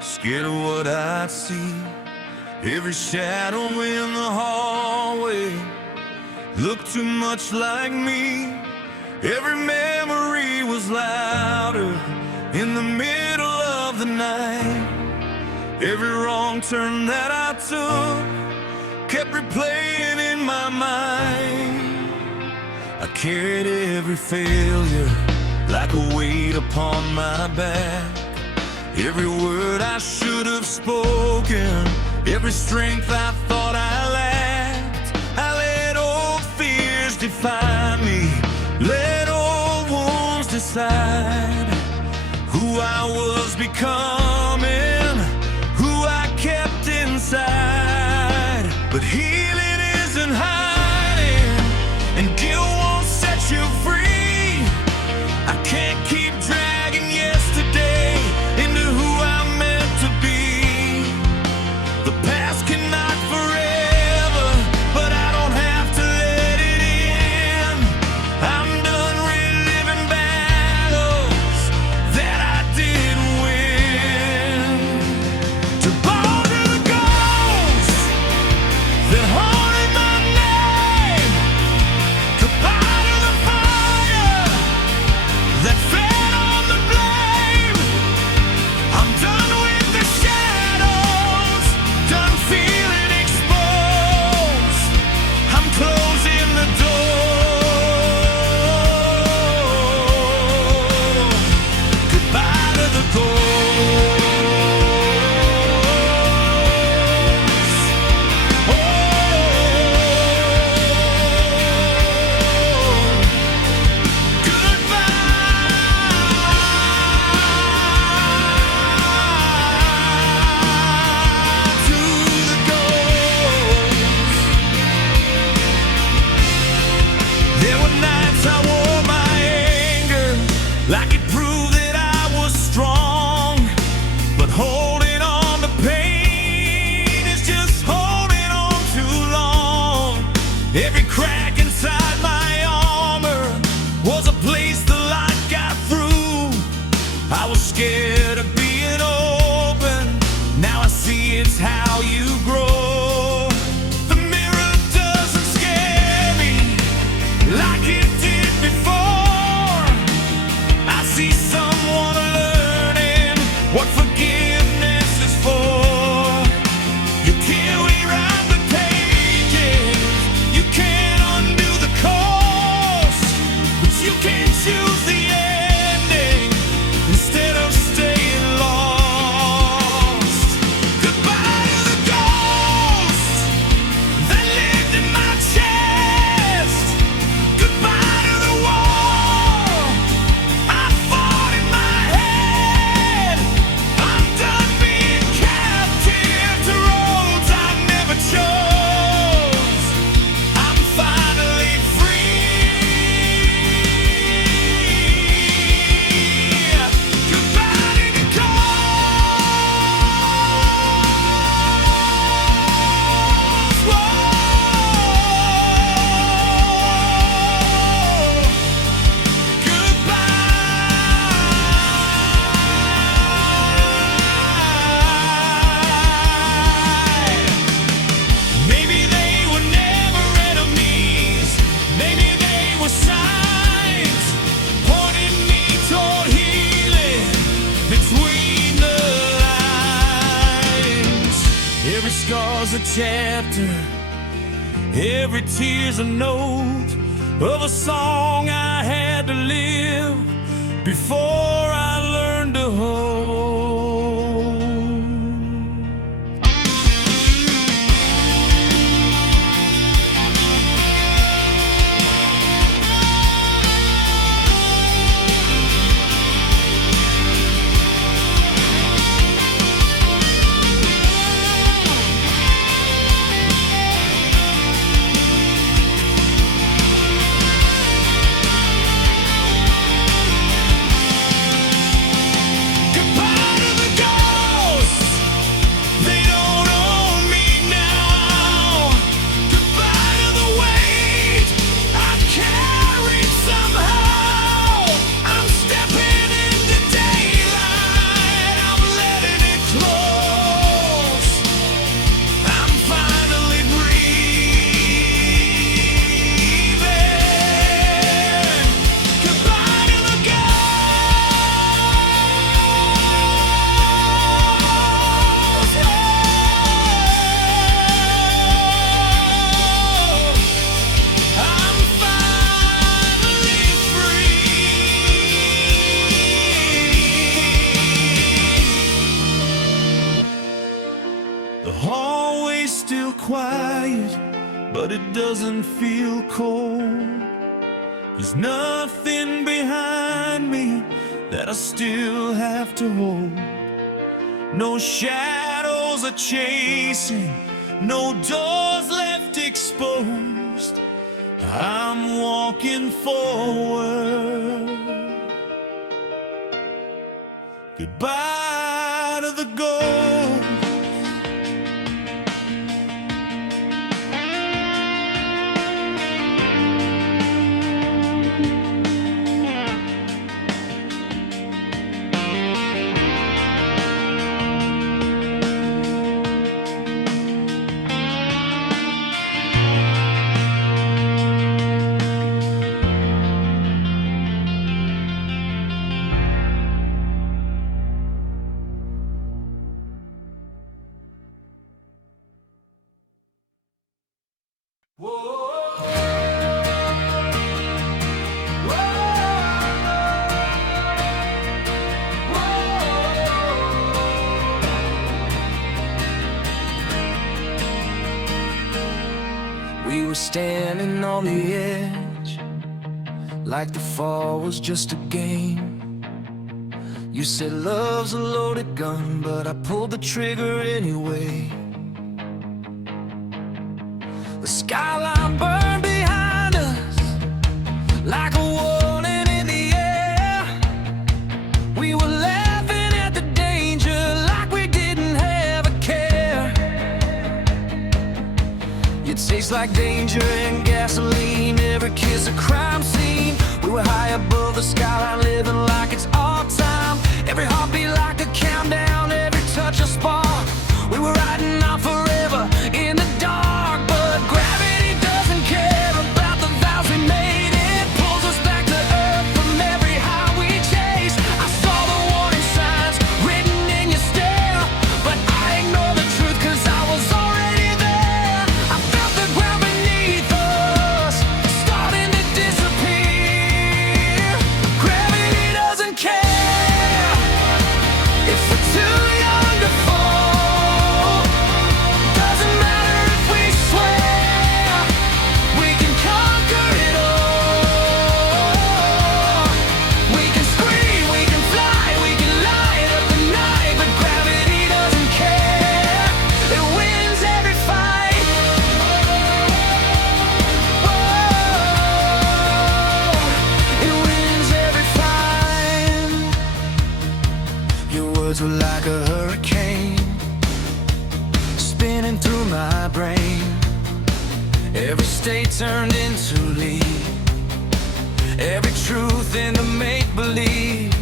scared of what I'd see. Every shadow in the hallway looked too much like me. Every memory was louder in the middle of the night. Every wrong turn that I took kept replaying in my mind. I carried every failure like a weight upon my back. Every word I should have spoken, every strength I thought I lacked. I let old fears define me, let old wounds decide who I was becoming, who I kept inside. But healing isn't hiding, and guilt won't set you free. I can't keep dragging yesterday into who I'm meant to be. The past can knock forever, but I don't have to let it in. I'm done reliving battles that I didn't win. To bow to the ghosts that haunted my name, goodbye to the fire that fed on the blame. I'm done with the shadows, done feeling exposed. I'm closing the door. Goodbye to the ghosts. Oh, there were nights I wore my anger like it proved that I was strong. But holding on to pain is just holding on too long. Every crack inside my armor was a place the light got through. I was scared of being open, now I see it's how you grow. The mirror doesn't scare me like it did before. I see someone learning what forgiveness is for. scar's a chapter, every tear's a note of a song I had to live before I learned to hold. Quiet, but it doesn't feel cold. There's nothing behind me that I still have to hold. No shadows are chasing, no doors left exposed. I'm walking forward. Goodbye to the gold. We were standing on the edge, like the fall was just a game. You said love's a loaded gun, but I pulled the trigger anyway. The skyline burned behind us like a warning in the air. We were laughing at the danger like we didn't have a care. It tastes like danger and gasoline, every kiss a crime scene. We were high above the skyline, living like it's our time. Every heartbeat like a countdown, every touch a spark. We were riding out forever in the dark, but gravity doesn't care about the vows we made. It pulls us back to earth from every high we chase. I saw the warning signs written in your stare, but I ignored the truth cause I was already there. I felt the ground beneath us starting to disappear. Gravity doesn't care if we're too young to fall. Doesn't matter if we swear we can conquer it all. We can scream, we can fly, we can light up the night, but gravity doesn't care. It wins every fight. Whoa, it wins every fight. Your words were like a hurricane, spinning through my brain. Every state turned into lead, every truth into make-believe.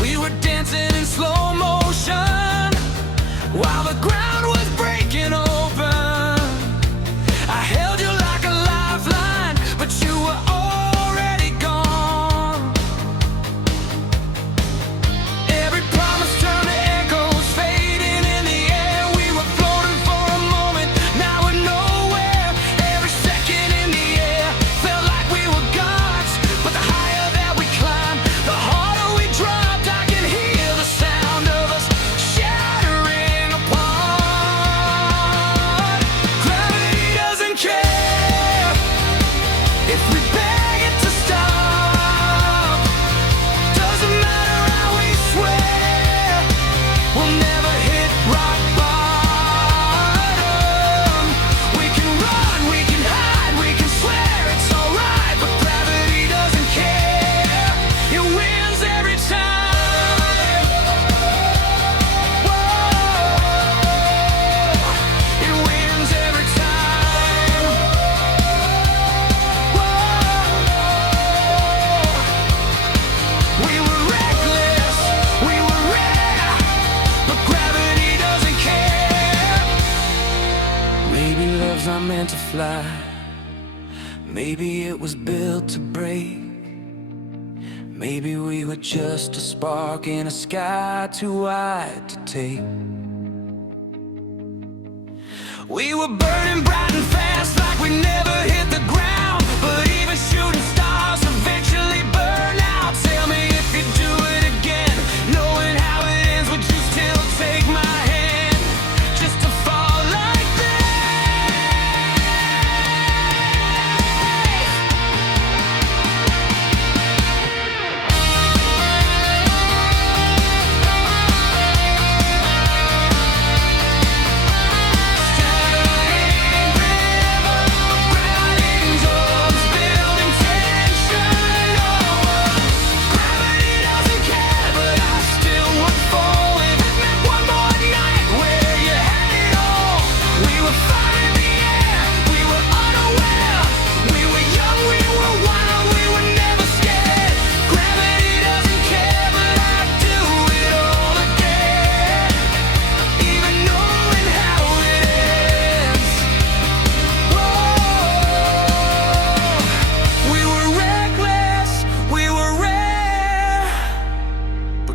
We were dancing in slow motion while the ground was breaking open. I held you like a lifeline, but you were already gone. Every promise turned to echoes, fading in the air. We were floating was I meant to fly? Maybe it was built to break. Maybe we were just a spark in a sky too wide to take. We were burning bright and fast like we never hit the ground. But even shooting stars eventually burn out. Tell me if you do it again, knowing how it ends, would you still take my hand just to fall like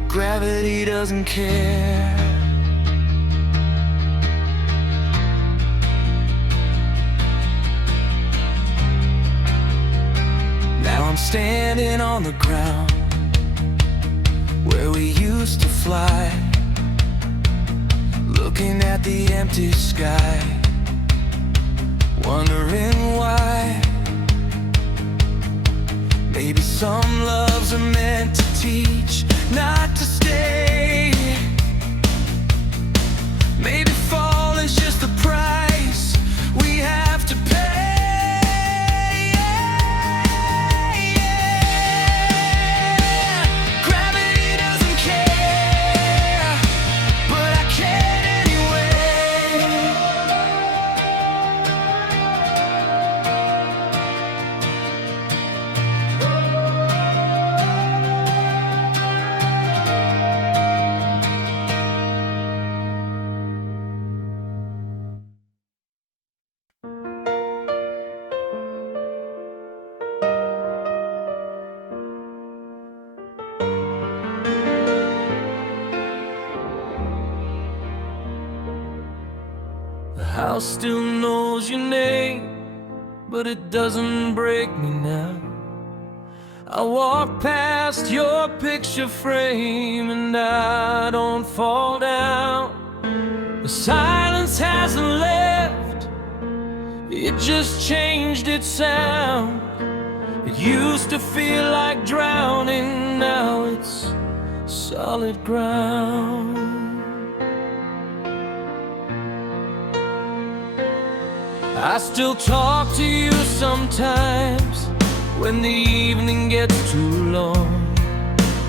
gravity doesn't care. Now I'm standing on the ground where we used to fly, looking at the empty sky, wondering why. Maybe some loves are meant to teach, not to stay. Maybe fall is just the price we have to pay. Gravity doesn't care, but I can anyway. The house still knows your name, but it doesn't break me now. I walk past your picture frame and I don't fall down. The silence hasn't left, it just changed its sound. It used to feel like drowning, now it's solid ground. I still talk to you sometimes when the evening gets too long,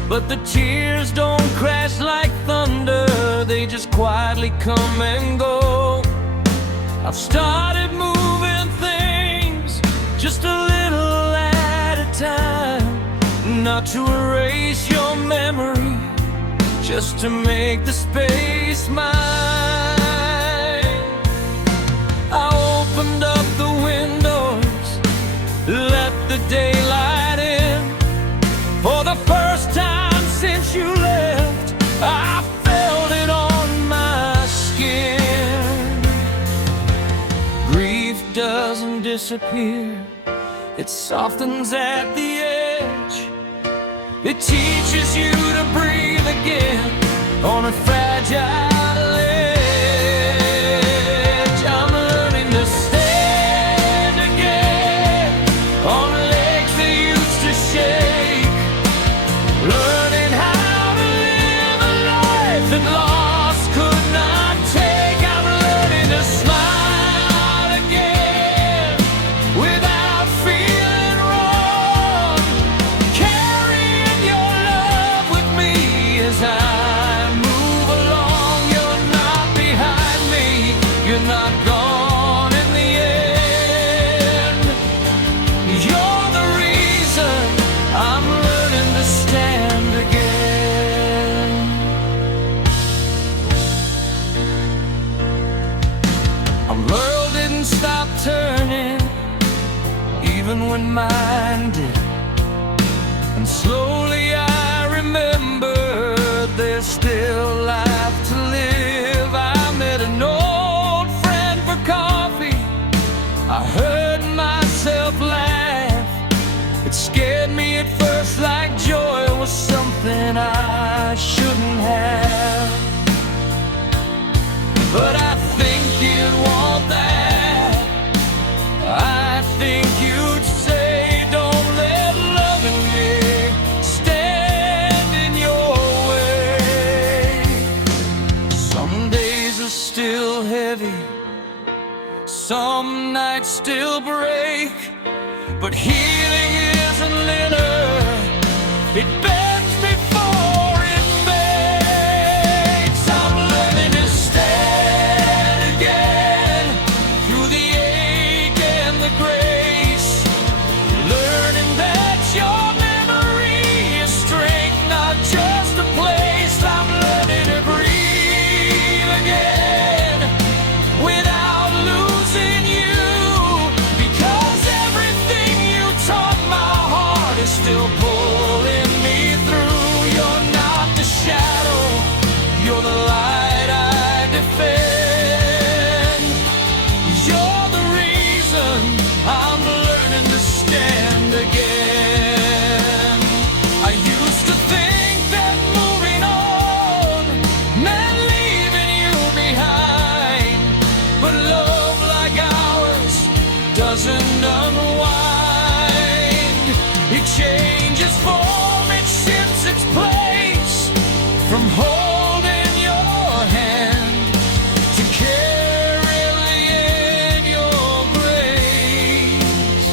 but the tears don't crash like thunder, they just quietly come and go. I've started moving things just a little at a time, not to erase your memory, just to make the space mine. I opened up the windows, let the daylight in. For the first time since you left, I felt it on my skin. Grief doesn't disappear, it softens at the edge. It teaches you to breathe again on a fragile edge. I'm learning to stand again on legs that used to shake, learning how to live a life that loss could not take. I'm learning to smile again without feeling wrong, carrying your love with me as I move along. You're not behind me, you're not gone in the end. You're the reason I'm learning to stand again. The world didn't stop even when mine did. And slowly I remembered there's still life to live. I met an old friend for coffee. I heard myself laugh. It scared me at first, like joy was something I shouldn't have. But I think you'd want that. I think you'd say, don't let loving me stand in your way. Some days are still heavy, some nights still break, but healing isn't linear. It bends before it makes. I'm learning to stand again through the ache and the grace, learning that your memory is strength, not just a place. I'm learning to breathe again without losing you, because everything you taught my heart is still pulling me through. You're not the shadow, you're the light I defend. You're the reason I'm learning to stand again. I used to think that moving on meant leaving you behind, but love like ours doesn't unwind. It changes form, it shifts its place, from holding your hand to carrying your grace.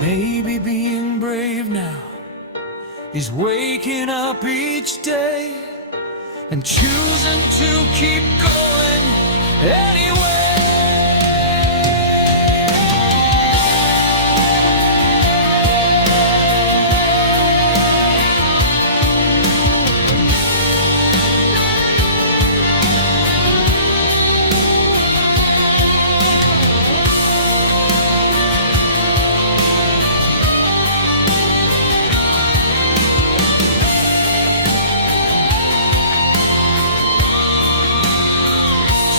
Maybe being brave now is waking up each day and choosing to keep going anyway.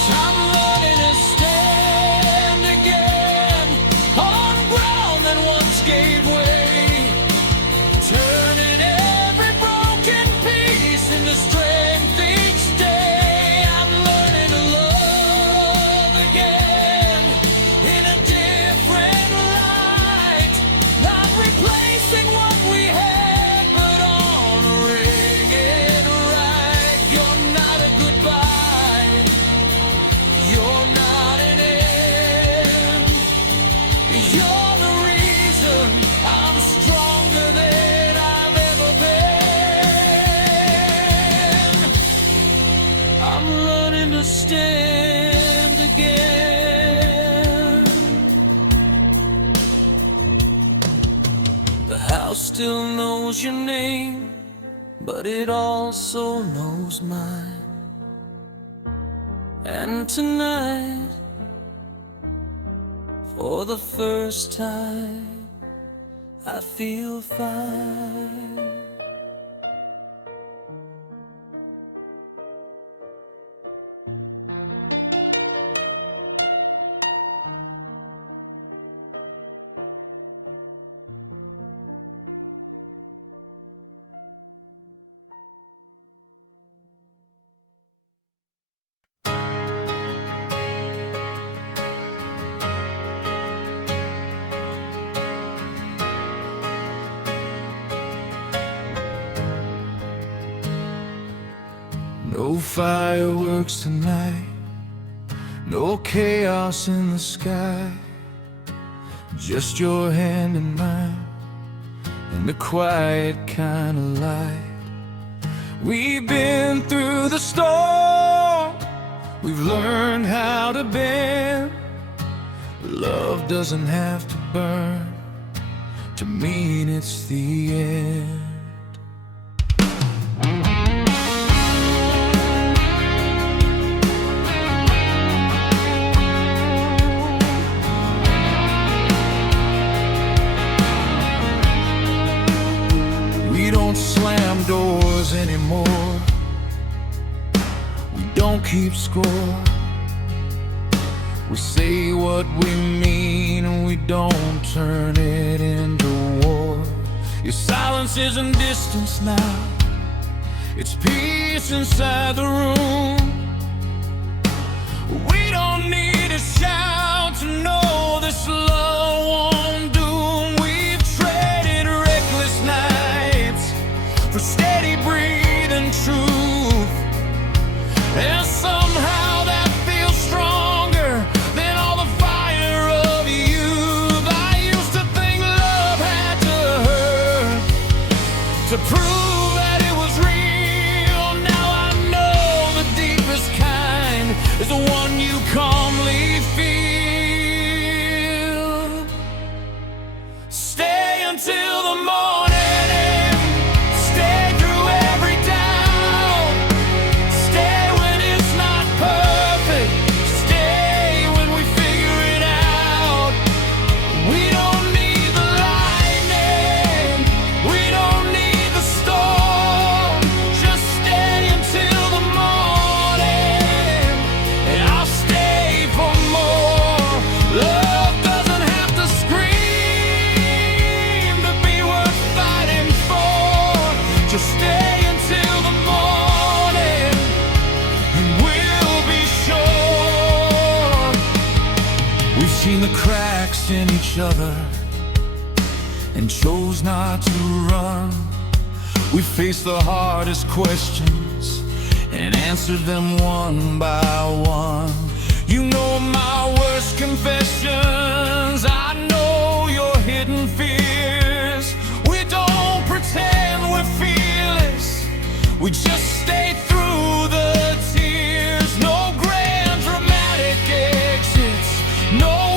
I'm learning to stand again on ground that once gave way, turning every broken piece into strength each day. I'm learning to love again in a different light, not replacing what we had, but honoring it right. You're not a goodbye, you're not an end. You're the reason I'm stronger than I've ever been. I'm learning to stand again. The house still knows your name, but it also knows mine. And tonight, for the first time, I feel fine. No fireworks tonight, no chaos in the sky, just your hand in mine, and the quiet kind of light. We've been through the storm, we've learned how to bend. Love doesn't have to burn to mean it's the end. keep score. We say what we mean and we don't turn it into war. Your silence isn't distance now, it's peace inside the room. We don't need a shout to know this love won't doom. We've traded reckless nights for steady breathing truth, and somehow that feels stronger than all the fire of youth. I used to think love had to hurt to prove that it was real. Now I know the deepest kind is the one you calmly feel. Stay until the morning. Seen the cracks in each other and chose not to run. We faced the hardest questions and answered them one by one. You know my worst confessions, I know your hidden fears. We don't pretend we're fearless, we just stay through the tears. No grand dramatic exits, no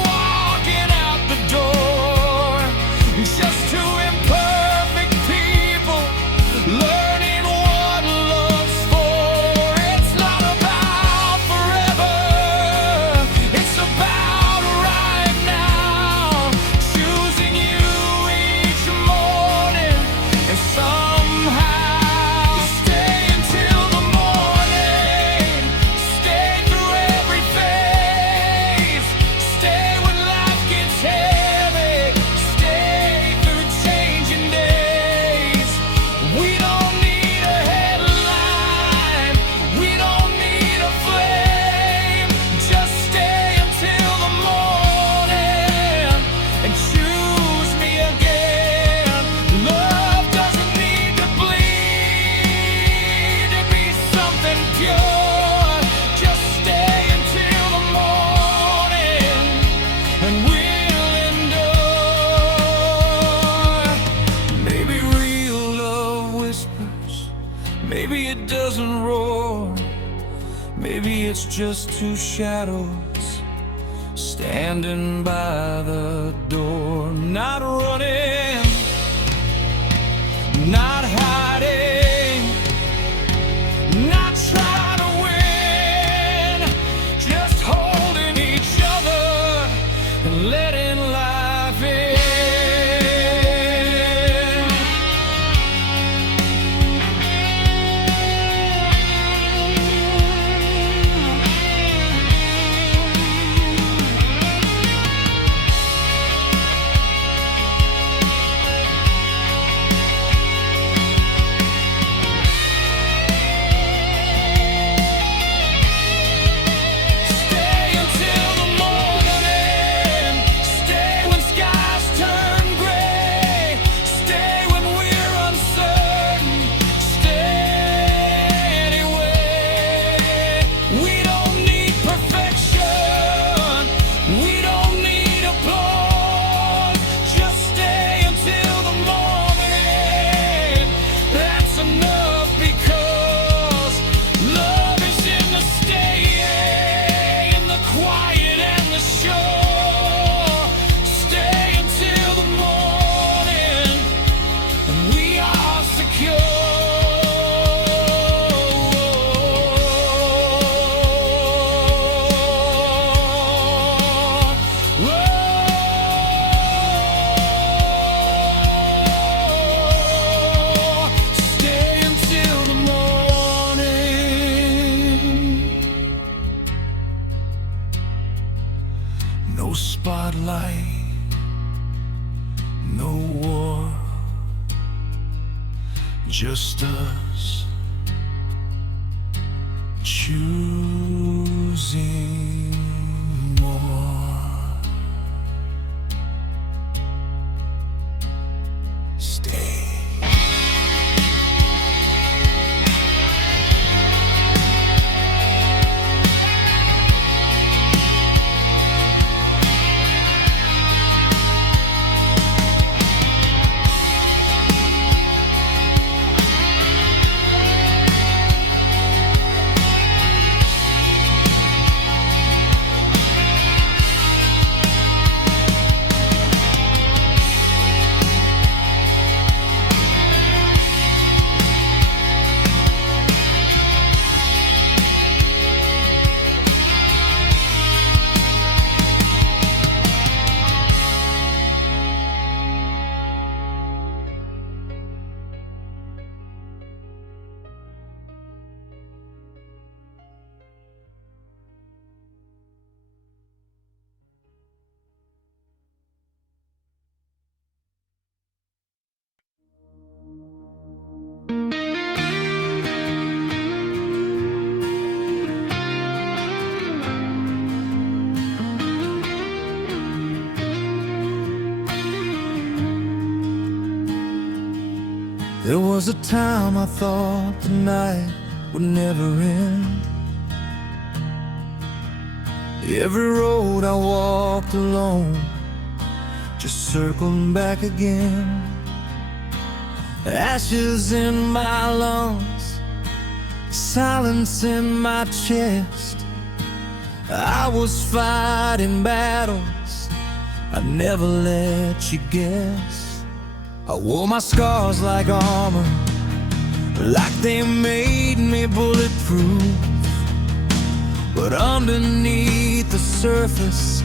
doesn't roar. Maybe it's just two shadows standing by the door. Not running, not hiding, not trying to win, just holding each other and letting life in. No spotlight, no war, just us choosing more. Stay. There was a time I thought the night would never end. Every road I walked alone just circling back again. Ashes in my lungs, silence in my chest. I was fighting battles I never let you guess. I wore my scars like armor, like they made me bulletproof. But underneath the surface,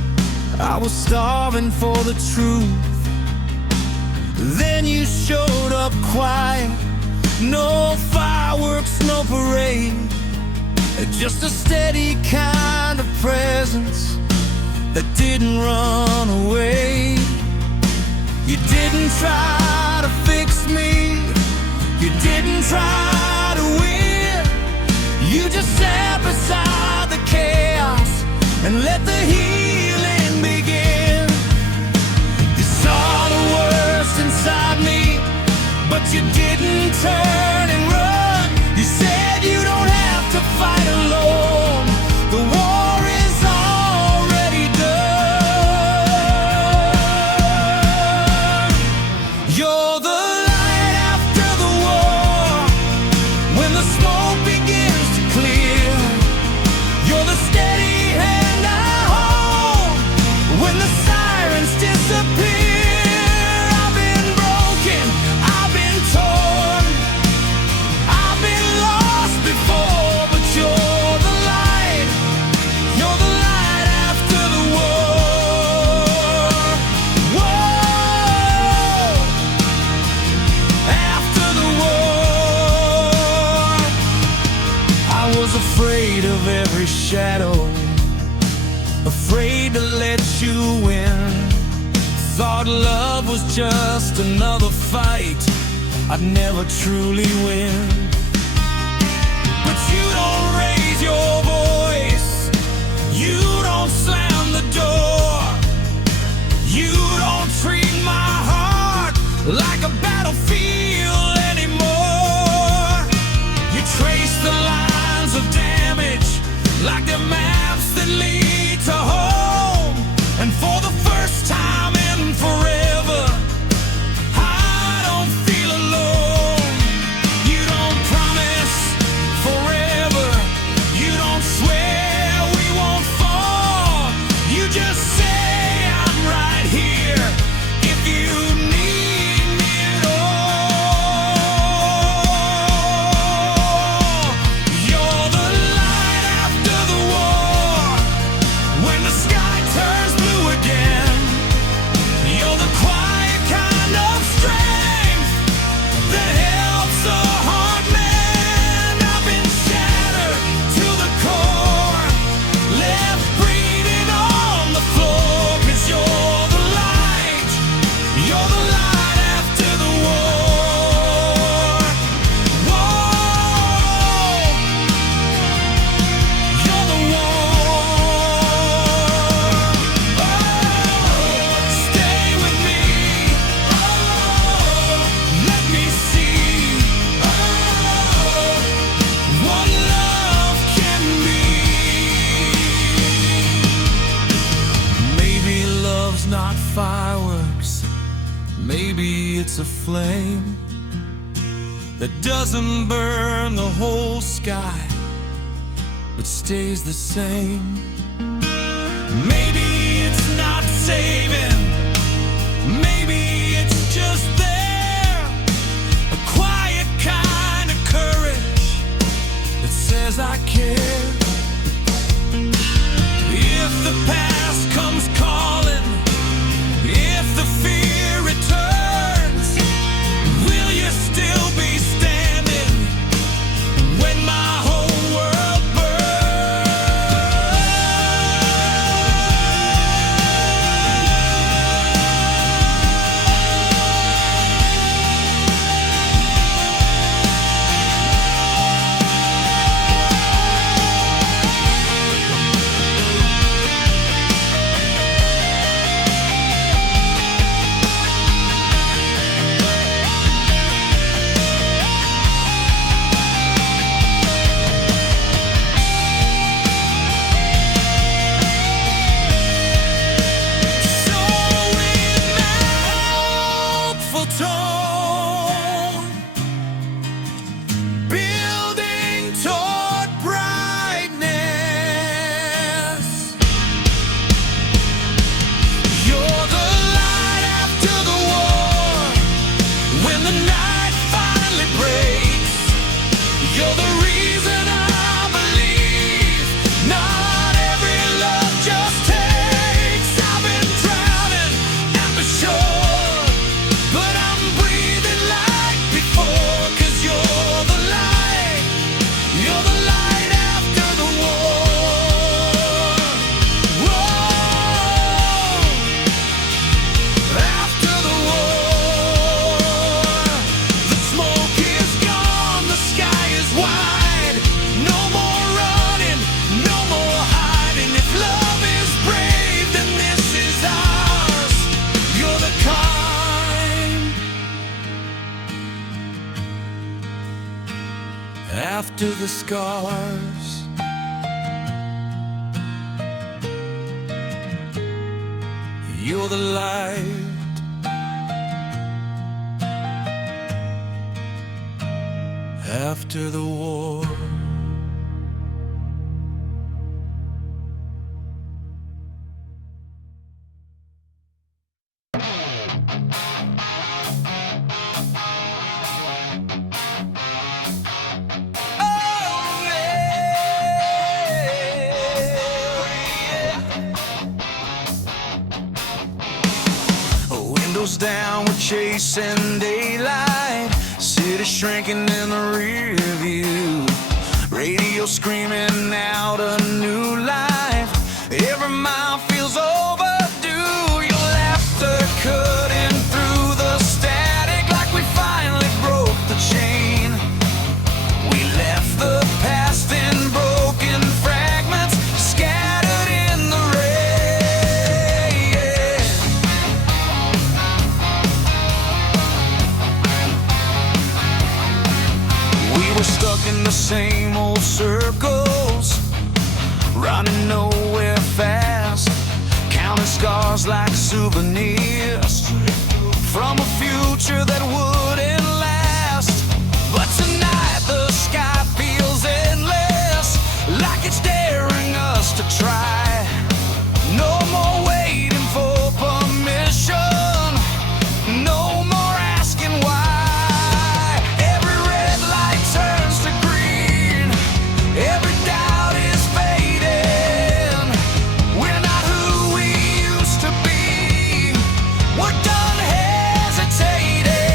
I was starving for the truth. Then you showed up quiet, no fireworks, no parade, just a steady kind of presence that didn't run away. You didn't try to fix me, you didn't try to win. You just sat beside the chaos and let the healing begin. You saw the worst inside me, but you didn't turn and run. You said you don't have to fight alone, the war is already done. You're the light after the war, when the smoke begins to clear. You're the steady hand I hold when the sirens disappear. I've been broken, I've been torn, I've been lost before, but you're the light after the war. Whoa, after the war. I was afraid of every shadow, afraid to let you in. Thought love was just another fight I'd never truly win. But you don't raise your voice, you don't slam the door, you don't treat my heart like a battlefield anymore. You trace the lines of damage like the maps that lead to home. And for the first time in forever, I don't feel alone. You don't It's a flame that doesn't burn the whole sky, but stays the same. Maybe it's not saving, maybe it's just there, a quiet kind of courage that says I care. If the past comes calling, if the fear returns, will you still be standing when my whole world after the scars. You're the light after the war. Windows down, we're chasing daylight. City shrinking in the rear view. Radio screaming out a new life. Every mile feels overdue. Your laughter cutting through the static like we finally broke the chain. We left the past in broken fragments, scattered in the rain. We were stuck in the same old circles, running nowhere fast, counting scars like souvenirs from a future that wouldn't last. But tonight the sky feels endless, like it's daring us to try. No more waiting for permission, no more asking why. Every red light turns to green, every doubt is fading. We're not who we used to be, we're done hesitating.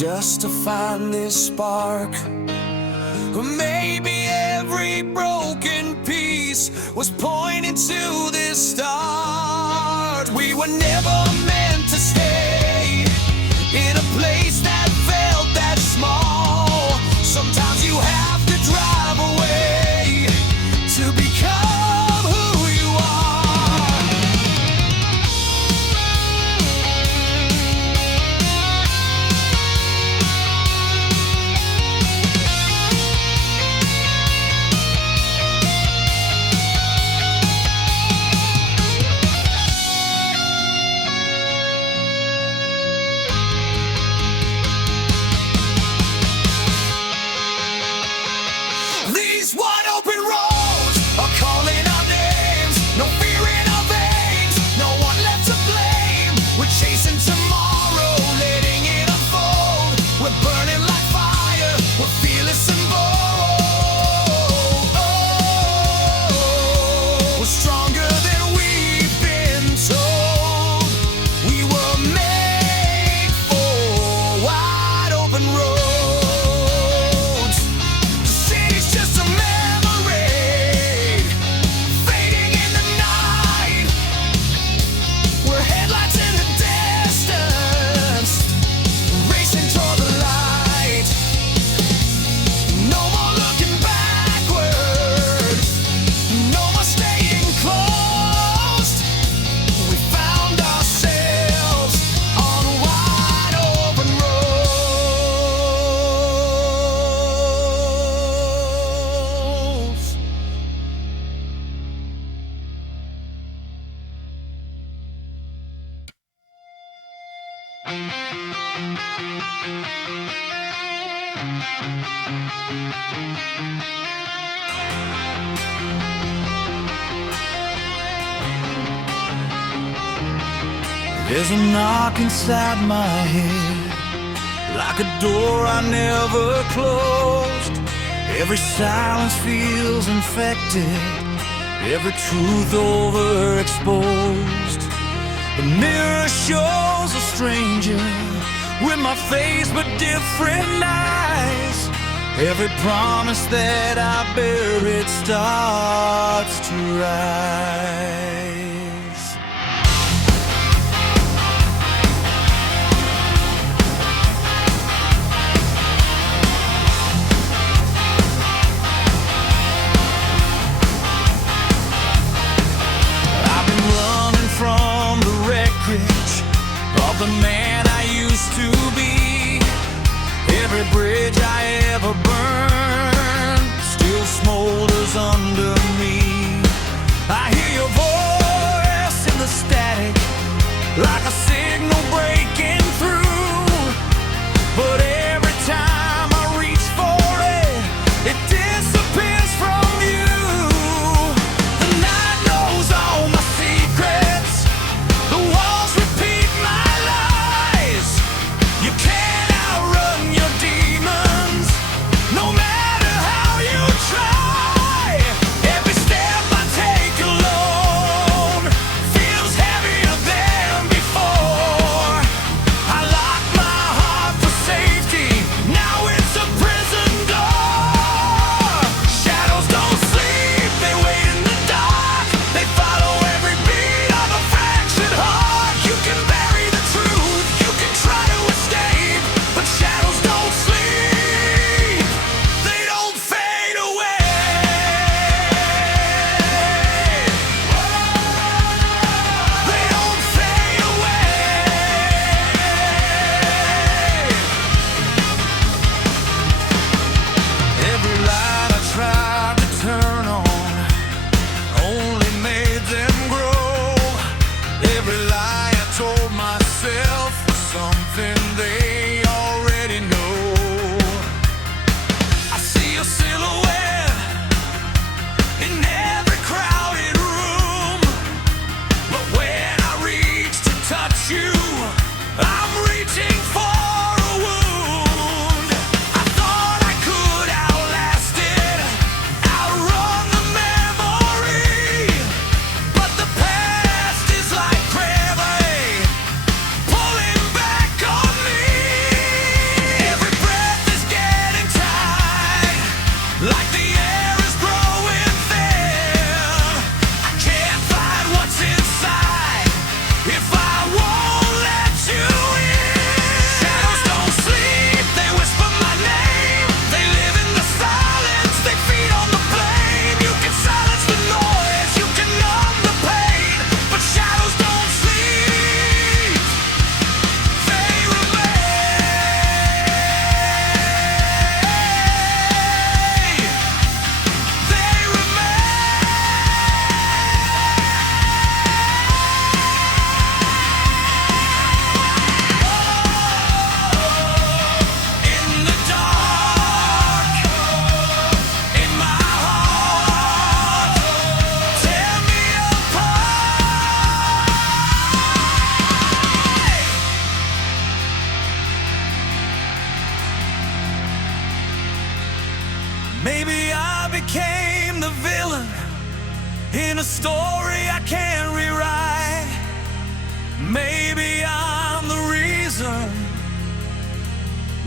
just to find this spark. Or maybe every broken piece was pointing to this start. We were never meant to stay in a place that felt that small. Sometimes you have to drive away to become who you are. These wide open roads are calling our names. No fear in our veins, no one left to blame. We're chasing tomorrow, letting it unfold. We're burning like fire, we're fearless and bold. We're stronger than we've been told. We were made for wide open roads. The city's just a memory, fading in the night. We're headlights in the distance, racing toward the light. No more looking backward, no more staying closed. We found ourselves on wide open roads. There's a knock inside my head, like a door I never closed. Every silence feels infected, every truth overexposed. The mirror shows a stranger with my face but different eyes. Every promise that I buried starts to rise. I've been running from the wreckage of the man I used to be. Every bridge I ever burned still smolders under me. I hear your voice in the static, like a signal breaking through. But every time I reach for it, it disappears from you. The night knows all my secrets, the walls repeat my lies. You can't outrun your demons, no matter how you try. Every step I take alone feels heavier than before. story I can't rewrite. Maybe I'm the reason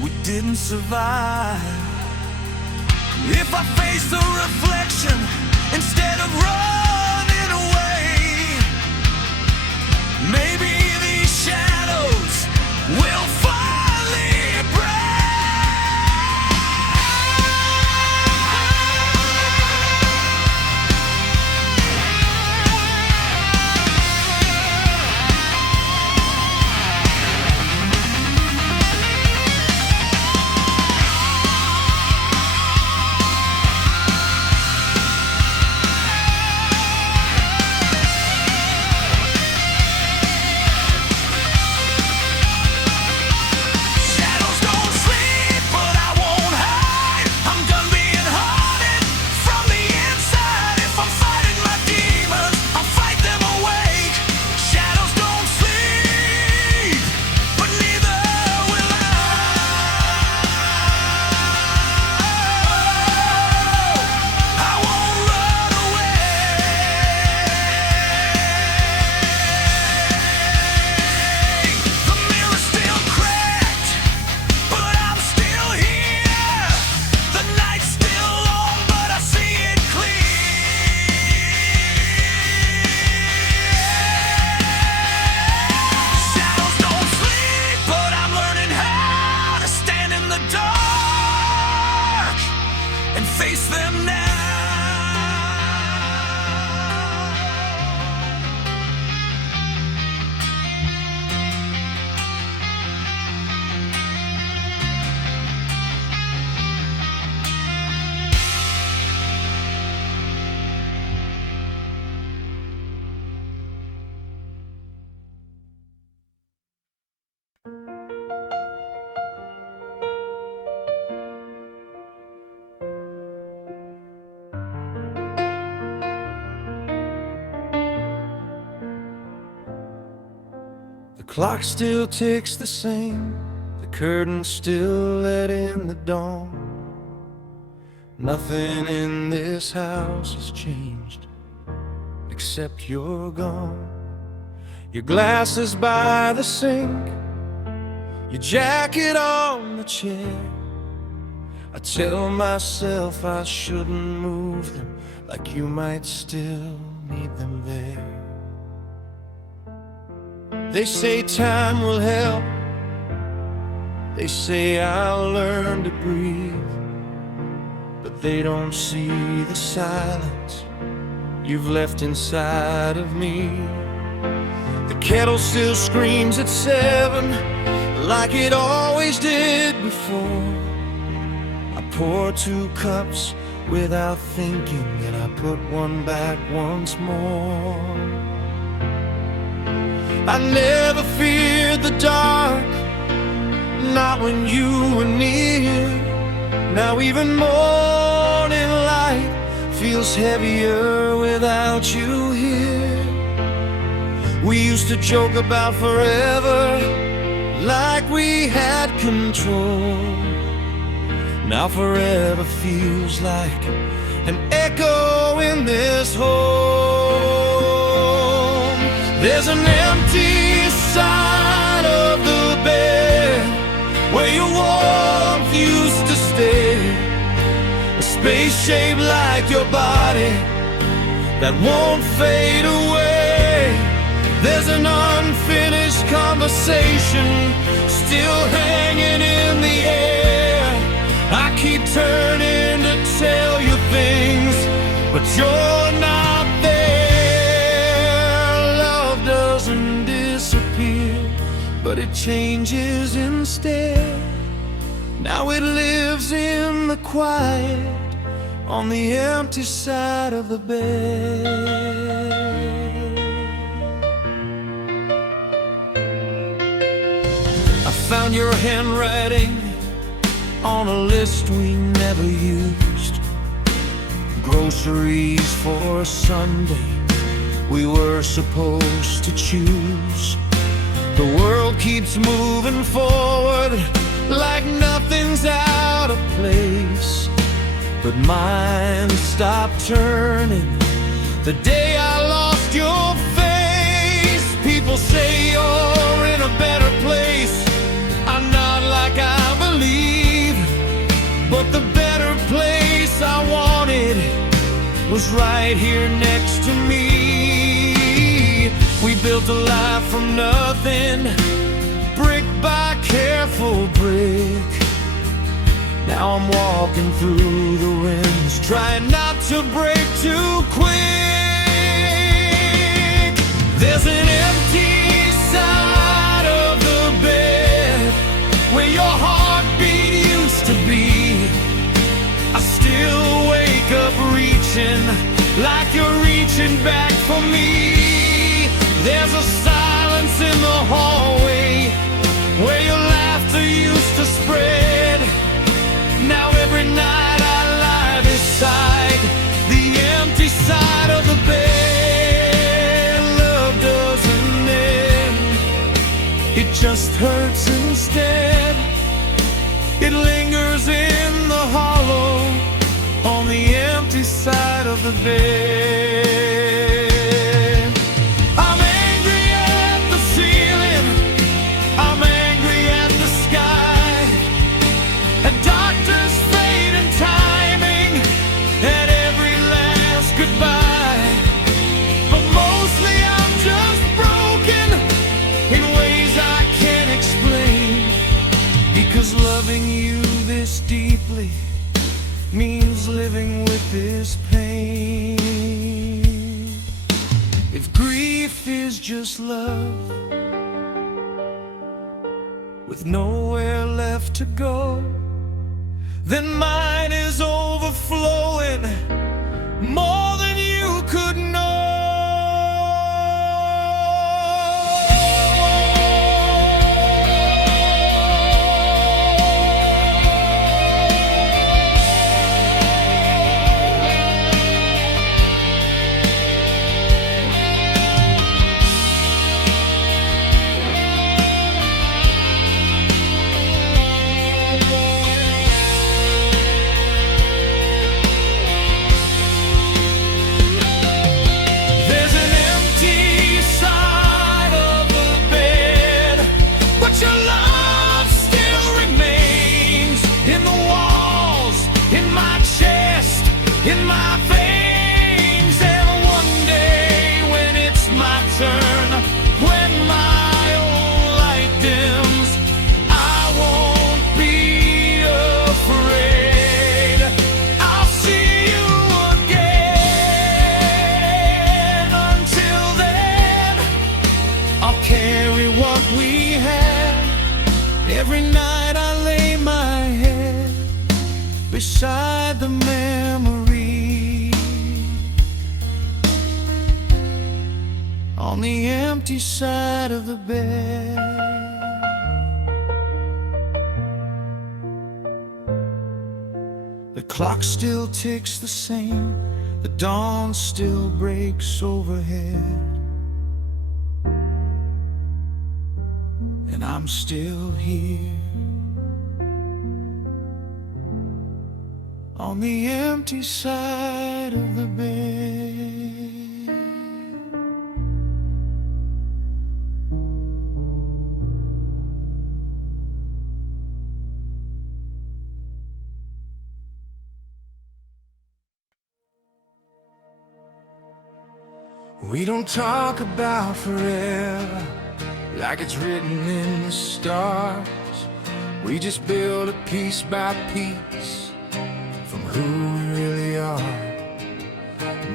we didn't survive. If I face the reflection instead of running away, maybe these shadows will finally break. Face them now. The clock still ticks the same, the curtains still let in the dawn. Nothing in this house has changed, except you're gone. Your glasses by the sink, your jacket on the chair. I tell myself I shouldn't move them, like you might still need them there. They say time will help, they say I'll learn to breathe, but they don't see the silence you've left inside of me. The kettle still screams at 7, like it always did before. I pour 2 cups without thinking, and I put one back once more. I never feared the dark, not when you were near. Now even morning light feels heavier without you here. We used to joke about forever, like we had control. Now forever feels like an echo in this home. There's an empty side of the bed where your warmth used to stay, a space shaped like your body that won't fade away. There's an unfinished conversation still hanging in the air. I keep turning to tell you things, but you're not there. Love doesn't disappear, but it changes instead. Now it lives in the quiet on the empty side of the bed. I found your handwriting on a list we never used. Groceries for a Sunday we were supposed to choose. The world keeps moving forward like nothing's out of place, but mine stopped turning the day I lost your face. People say you're in a better place. I'm not like I believe, but the better place I wanted was right here next to me. We built a life from nothing, brick by careful brick. Now I'm walking through the winds, trying not to break too quick. There's an empty side of the bed where your heartbeat used to be. I still wake up reaching like you're reaching back for me. There's a silence in the hallway where your laughter used to spread. Now every night I lie beside the empty side of the bed. Love doesn't end, it just hurts instead. It lingers in the hollow on the empty side of the bed. I'm angry at the ceiling, I'm angry at the sky, at doctors' fate and timing, at every last goodbye. But mostly I'm just broken in ways I can't explain, because loving you this deeply means living with this pain. If grief is just love with nowhere left to go, then mine is overflowing more than you could know. In my veins, and one day when it's my turn, when my own light dims, I won't be afraid. I'll see you again. Until then, I'll carry what we had. Every night I lay my head beside the memory on the empty side of the bed. The clock still ticks the same, the dawn still breaks overhead, and I'm still here on the empty side of the bed. We don't talk about forever like it's written in the stars. We just build it piece by piece from who we really are.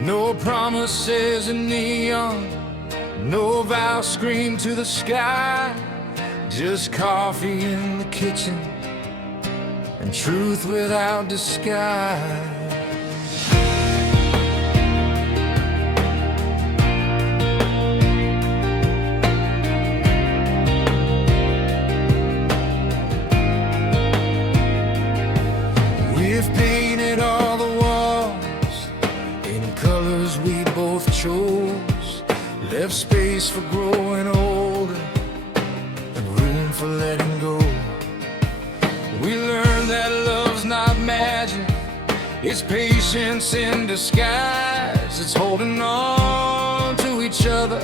No promises in neon, no vow scream to the sky, just coffee in the kitchen and truth without disguise. We've painted all the walls in colors we both chose, left space for growing older and room for letting go. We learned that love's not magic, it's patience in disguise. bonds that's holding on to each other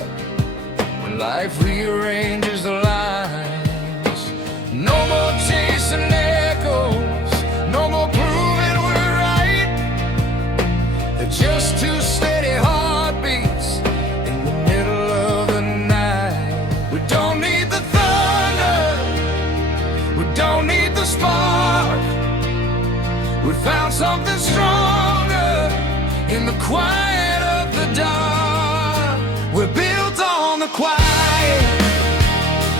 when life rearranges the lines. No more chasing echoes, no more proving we're right. They're just two steady heartbeats in the middle of the night. We don't need the thunder, we don't need the spark. We found something stronger in the quiet of the dark. We're built on the quiet,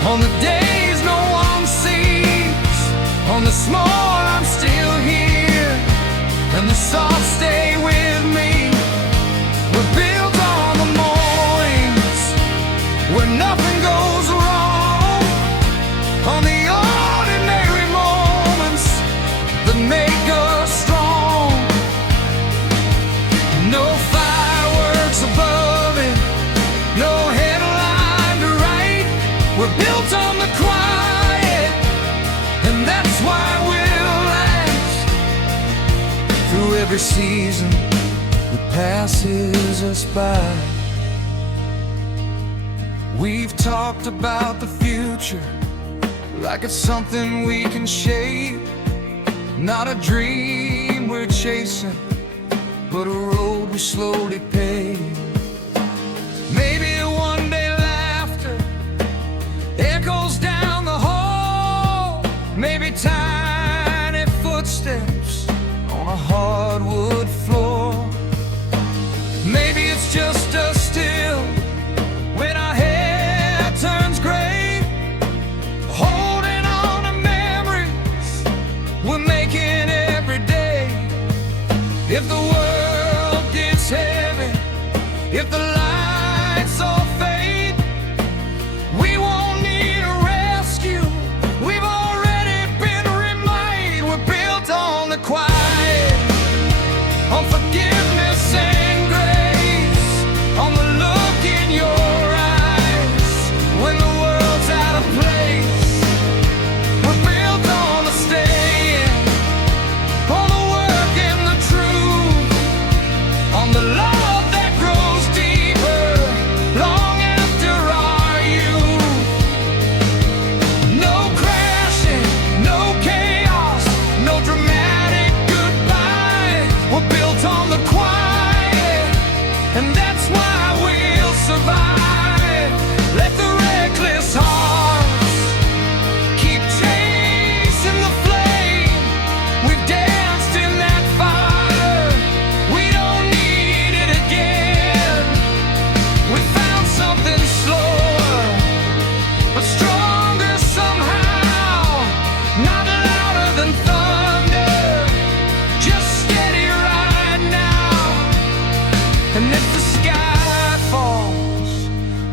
on the days no one sees, on the small I'm still here, and the soft stay with me. We're built on the mornings where nothing goes wrong, on the ordinary moments that make us strong. No fireworks above it, no headline to write. We're built on the quiet, and that's why we'll last through every season that passes us by. We've talked about the future like it's something we can shape, not a dream we're chasing, but a road we slowly pave. Maybe one day laughter echoes down the hall, maybe tiny footsteps on a hardwood floor. Maybe it's just us still when our hair turns gray, holding on to memories we're making every day. If the world gets heavy, if the lights all fade, we won't need a rescue, we've already been remade. We're built on the quiet, on forgiveness and grace, on the look in your eyes when the world's out of place. We're built on the staying, on the work and the truth, on the love that grows deeper long after our youth. No crashing, no chaos, no dramatic goodbye. We're built on the quiet, and that's why we'll survive. Let the reckless hearts keep chasing the flame. We've danced in that fire, we don't need it again. We found something slower, but stronger somehow, not louder than thunder, just steady right now. And if the sky falls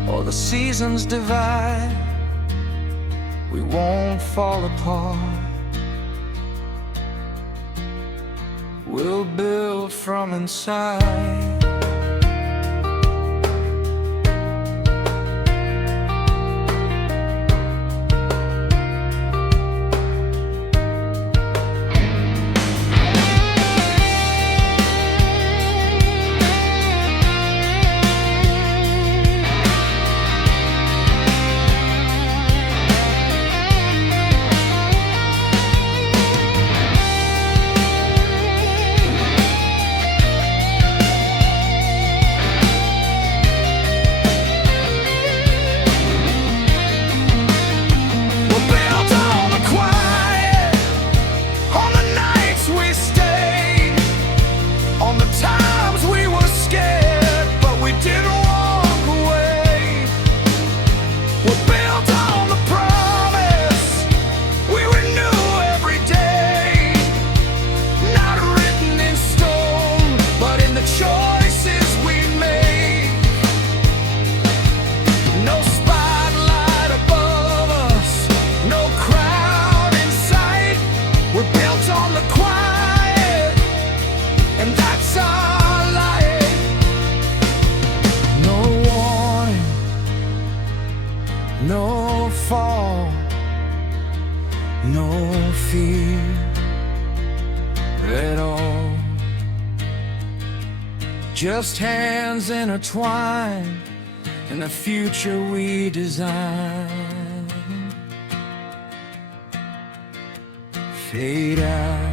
or the seasons divide, we won't fall apart. We'll build from inside. We're built on the quiet, on the nights we stayed, on the times we were scared, but we didn't walk away. We're built on the promise we renew every day, not written in stone, but in the choices we make. No spotlight above us, no crowd in sight. We're built on the quiet, and that's our life. No warning, no fall, no fear at all. just hands intertwined in the future we design. Fade out.